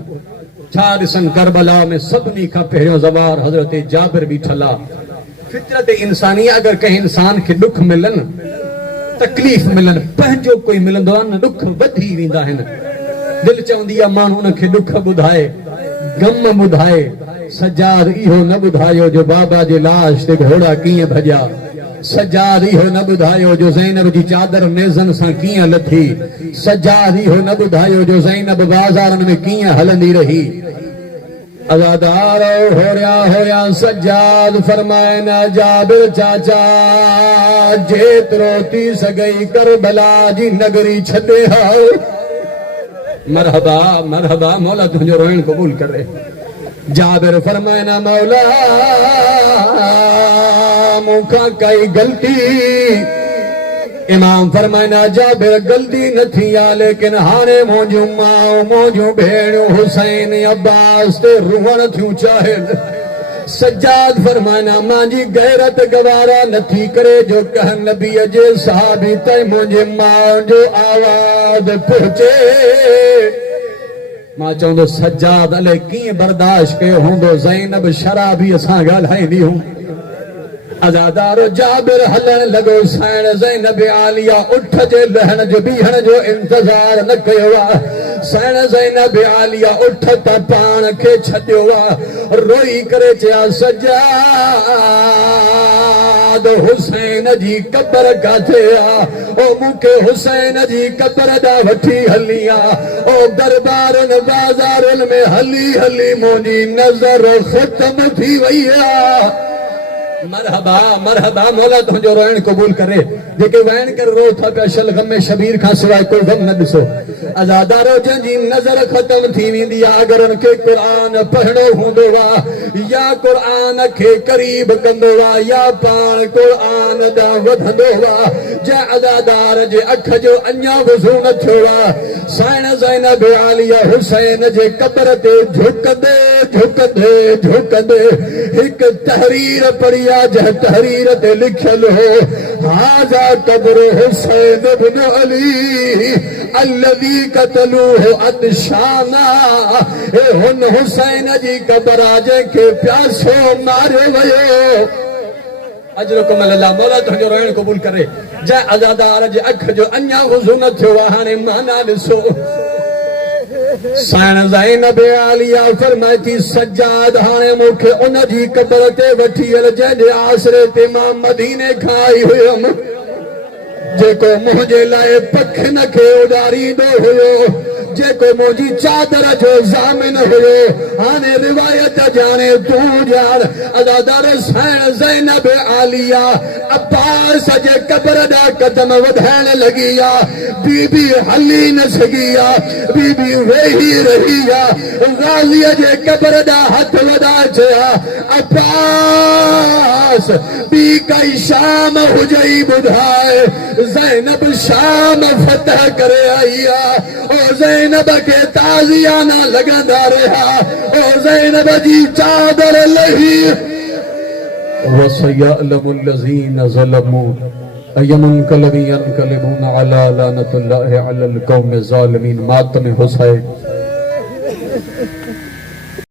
छा ॾिसनि करबला में सभिनी खां पहिरियों ज़वार हज़रत जाबिर बीठल आहे। फितरत इंसानी अगर कंहिं इंसान खे ॾुख मिलनि तकलीफ़ मिलनि पंहिंजो कोई मिलंदो आहे न ॾुख वधी वेंदा आहिनि। दिल चवंदी आहे माण्हू उनखे ॾुख ॿुधाए गम ॿुधाए। सज्जाद इहो न ॿुधायो जो बाबा जे लाश ते घोड़ा कीअं भॼा। सज्जाद इहो न ॿुधायो जो ज़ैनब जी चादर नेज़नि सां कीअं लथी। सज्जाद इहो न ॿुधायो जो ज़ैनब बाज़ारनि में कीअं हलंदी रही। अज़ादार होया सज्जाद फरमाइन जाबिर चाचा जेतिरो थी सघई करबला जी नगरी छॾे आओ। मरहबा मरहबा मौला तुझो रोइण कबूल करे। जाबिर फरमाइना मौला मूंखां कई गलती। इमाम फरमाइना जाबिर गलती न थी आहे लेकिन हाणे मुंहिंजूं माऊं मुंहिंजूं भेणियूं हुसैन अब्बास ते रुअण थियूं चाहिनि। सज्जाद फरमाइना मुंहिंजी गैरत गवारा नथी करे जो कंहिं नबीअ जे सहाबी ताईं मुंहिंजे माउ जो आवाज़ पहुचे। मां चवंदो सज्जाद अलाए कीअं बर्दाश्त कयो हूंदो। ज़ैनब शराबीअ सां ॻाल्हाईंदी हूं। अज़ादारो जाबिर हलण लॻो। साईं ज़ैनब आलिया उठ जे लहण जो बीहण जो इंतज़ार न कयो आहे। सैन ज़ैनब आलिया उठ त पाण खे छॾियो रोई करे चया सजाद हुसैन जी कबर काथे आ ओ मूंखे हुसैन जी कबर ॾा वठी हली आ ओ दरबारनि बाज़ारनि में हली हली मुंहिंजी नज़र ख़त्म थी वई आ मरहबा मरहबा मौला तुझो रोइण क़बूल करे जेके वैन कर रो था पिया शल गम में शबीर खां सवाइ कोई गम न ॾिसो अज़ादारो जंहिंजी नज़र ख़त्म थी वेंदी आहे अगर उनखे क़ुरान पढ़णो हूंदो आहे या क़ुरान खे क़रीब कंदो आहे या पाण क़ुरान ॾांहुं वधंदो आहे जंहिं अज़ादार जे अख जो अञा वज़ू न थियो आहे साइण ज़ैनब आलिया हुसैन जे कबर ते झुकंदे झुकंदे झुकंदे हिकु तहरीर पढ़ी जह तहरीर ते लिखल हो हाजा कब्र हुसैन इब्न अली अल्लज़ी क़तलूहु अदशाना ए हुन हुसैन जी कब्र जंहिंखे प्यासो मारियो वियो अजरकुम अल्लाह मौला तुझो रोइण क़बूल करे जंहिं अज़ादार जे अख जो अञा वज़ू न थियो आहे हाणे माना ॾिसो साइण ज़ैनब आलिया फरमाए थी सजाद हाणे मूंखे उन जी कबर ते वठी हल जंहिंजे आसरे ते मां मदीने खां आई हुयमि जेको मुंहिंजे लाइ पख न खे उॾारींदो हुयो जेको मुंहिंजी चादर जो ज़ामिन हुयो हाणे रिवायत जाने तूं ॼाण अज़ादार साइण ज़ैनब आलिया अब्बास जे कबर ॾांहुं कदम वधाइण लॻी आहे बीबी हली न सघी आहे बीबी वेही रही आहे ग़ाज़ीअ जे कबर ॾांहुं हथ वधाए चया अब्बास ॿी काई शाम हुजे ॿुधाए ज़ैनब शाम फतह करे आई आहे ओ ज़ैनब के ताज़ियाना लगंदा रहा ओ ज़ैनब जी चादर लही वसयअलमुल लज़ीना ज़लमू अयमुनक़लिबून अला लानतुल्लाहि अलल क़ौमिज़ ज़ालिमीन मातम हुसैन